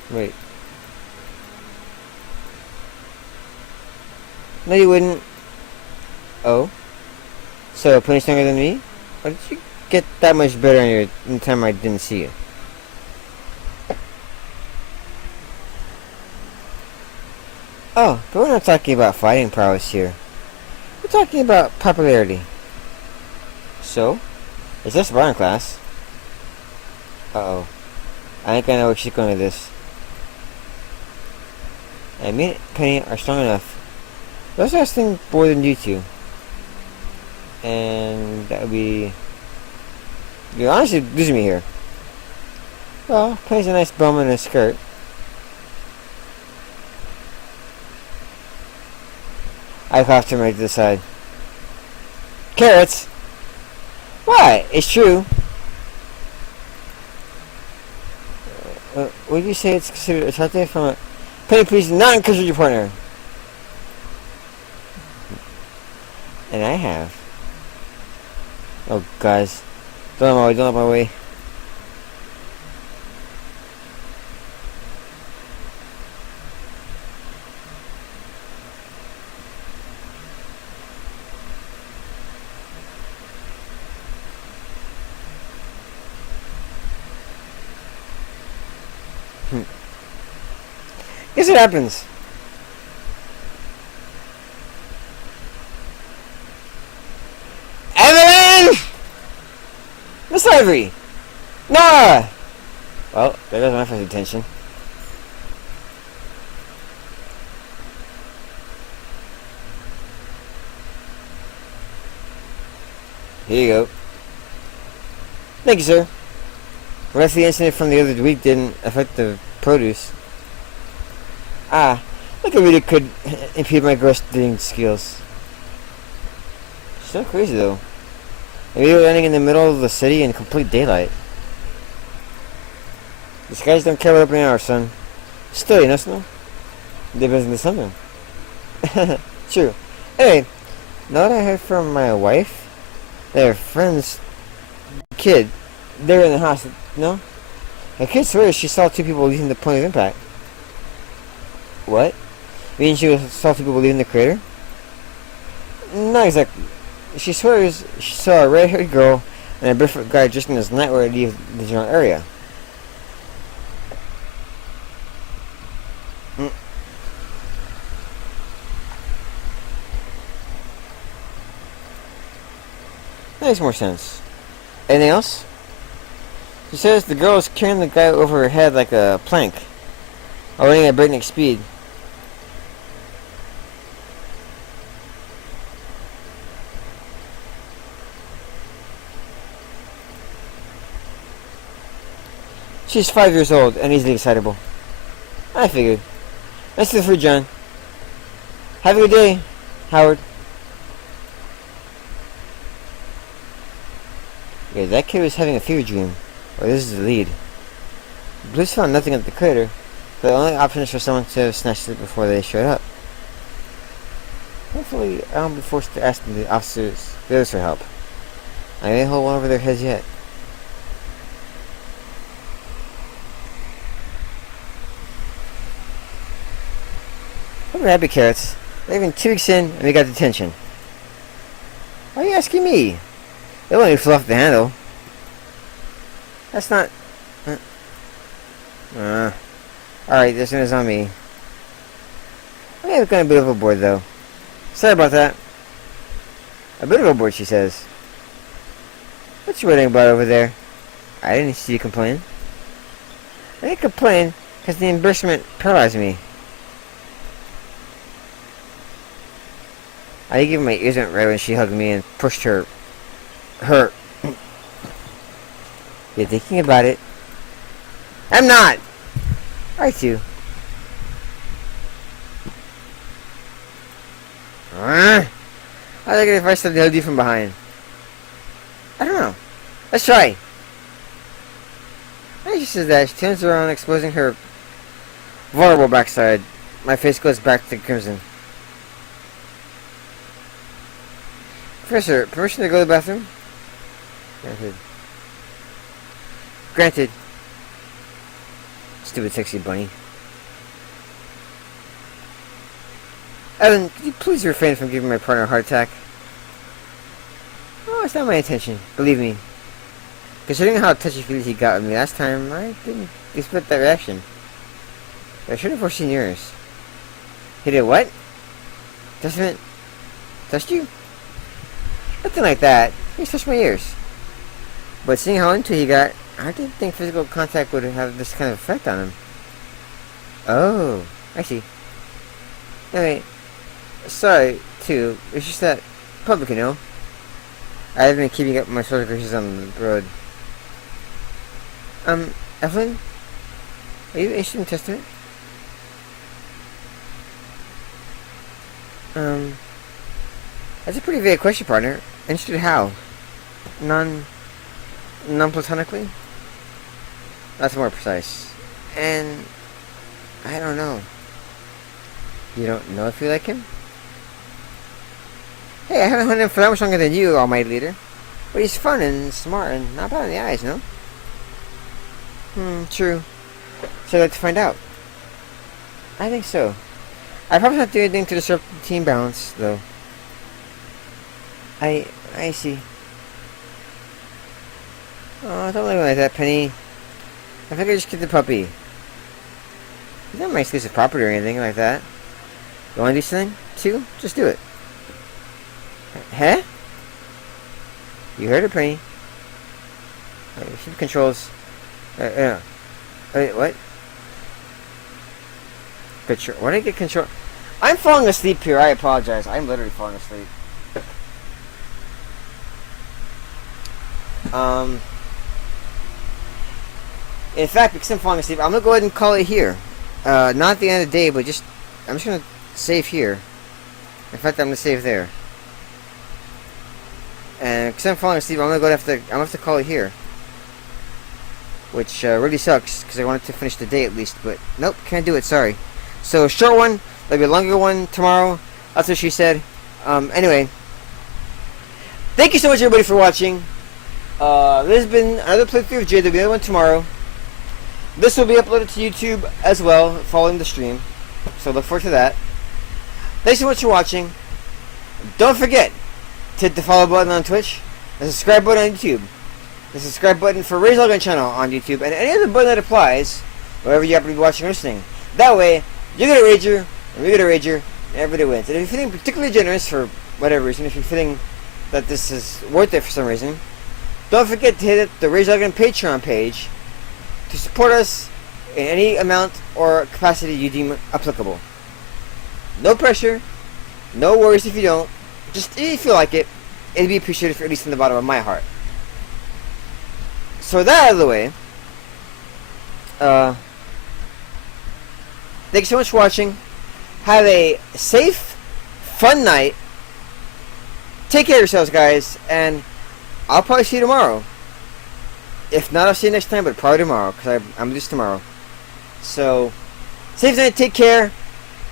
Wait. No, you wouldn't. Oh? So, Penny's stronger than me? How did you get that much better in the time I didn't see you? Oh, but we're not talking about fighting prowess here. We're talking about popularity. So? Is this Brian class? Uh-oh. I think I know where she's going with this. And me and Penny are strong enough. Those are asking more than you two. And that would be... You're honestly losing me here. Well, Penny's a nice bum in a skirt. I coughed him right to the side. Carrots? What? It's true. Would you say it's considered attractive from a penny please not encourage your partner? And I have. Oh, guys. Don't let my way. Guess what happens? Evelyn! Miss Ivory! Nora! Well, there goes my first attention. Here you go. Thank you, sir. The rest of the incident from the other week didn't affect the produce. Ah, like I really could impede my grocery skills. So crazy though. Maybe we're landing in the middle of the city in complete daylight. These guys don't care what opening hours, son. Still, you know, Snow? Depends on the something. True. Anyway, now that I heard from my wife, their friend's kid, they were in the house, no? My kid swears she saw two people leaving the point of impact. What? You mean she saw two people leaving the crater? Not exactly. She swears she saw a red-haired girl and a barefoot guy dressed in his nightwear leave the general area. That makes more sense. Anything else? She says the girl is carrying the guy over her head like a plank, or running at breakneck speed. She's 5 years old and easily excitable. I figured. Nice to the food, John. Have a good day, Howard. Yeah, that kid was having a fever dream. Or this is the lead. Police found nothing at the crater, but the only option is for someone to have snatched it before they showed up. Hopefully, I won't be forced to ask the others for help. I may hold one over their heads yet. I'm happy, Carrots. Not even 2 weeks in, and we got detention. Why are you asking me? They want you to fall off the handle. That's not... Alright, this one is on me. I may have gone a bit overboard, though. Sorry about that. A bit overboard, she says. What you worrying about over there? I didn't see you complain. I didn't complain because the embarrassment paralyzed me. I gave my ears went right when she hugged me and pushed her. You're thinking about it. I'm not! I too. I like it if I still held you from behind. I don't know. Let's try. As she says that, she turns around, exposing her vulnerable backside. My face goes back to crimson. Professor, permission to go to the bathroom? Granted. Granted. Stupid sexy bunny. Evan, could you please refrain from giving my partner a heart attack? Oh, it's not my intention. Believe me. Considering how touchy-feely he got with me last time, I didn't expect that reaction. But I should have foreseen yours. He did what? Touched you? Nothing like that. He touched my ears. But seeing how into he got, I didn't think physical contact would have this kind of effect on him. Oh, I see. Anyway, sorry, too. It's just that, public, you know. I haven't been keeping up with my social graces on the road. Evelyn? Are you interested in Testament? That's a pretty vague question, partner. Interested how? Non-platonically? That's more precise. And I don't know. You don't know if you like him? Hey, I haven't hunted him for that much longer than you, Almighty Leader. But he's fun and smart and not bad in the eyes, no? True. So I'd like to find out. I think so. I probably not do anything to disrupt the team balance, though. I see. Oh, don't look like that, Penny. I think I just get the puppy. He's not my exclusive property or anything like that. You want to do something, too? Just do it. Huh? You heard it, Penny. She controls. Wait, what? Control. What did I get control? I'm falling asleep here. I apologize. I'm literally falling asleep. In fact, because I'm falling asleep, I'm gonna go ahead and call it here. Not at the end of the day, but I'm just gonna save here. In fact, I'm gonna save there. And because I'm falling asleep, I'm gonna have to call it here. Which really sucks, because I wanted to finish the day at least, but nope, can't do it, sorry. So, short one, there'll be a longer one tomorrow. That's what she said. Anyway. Thank you so much, everybody, for watching. This has been another playthrough of JPDE. There'll be another one tomorrow. This will be uploaded to YouTube as well, following the stream. So, look forward to that. Thanks so much for watching. Don't forget to hit the follow button on Twitch, the subscribe button on YouTube, the subscribe button for RAGELogin channel on YouTube, and any other button that applies wherever you happen to be watching or listening. That way, you get a Rager, and we get a Rager, and everybody wins. And if you're feeling particularly generous for whatever reason, if you're feeling that this is worth it for some reason, don't forget to hit the RAGELogin Patreon page to support us in any amount or capacity you deem applicable. No pressure, no worries if you don't. Just if you feel like it, it'd be appreciated for at least in the bottom of my heart. So with that out of the way, thanks so much for watching. Have a safe, fun night. Take care of yourselves, guys, and I'll probably see you tomorrow. If not, I'll see you next time, but probably tomorrow, because I'm gonna do this tomorrow. So, safe night, take care.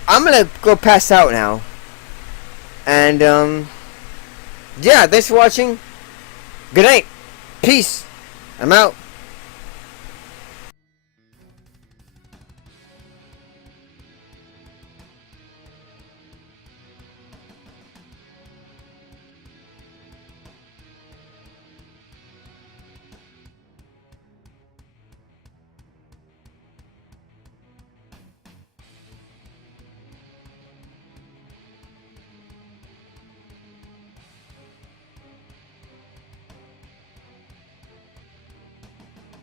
I'm gonna go pass out now. And, yeah, thanks for watching. Good night. Peace. I'm out.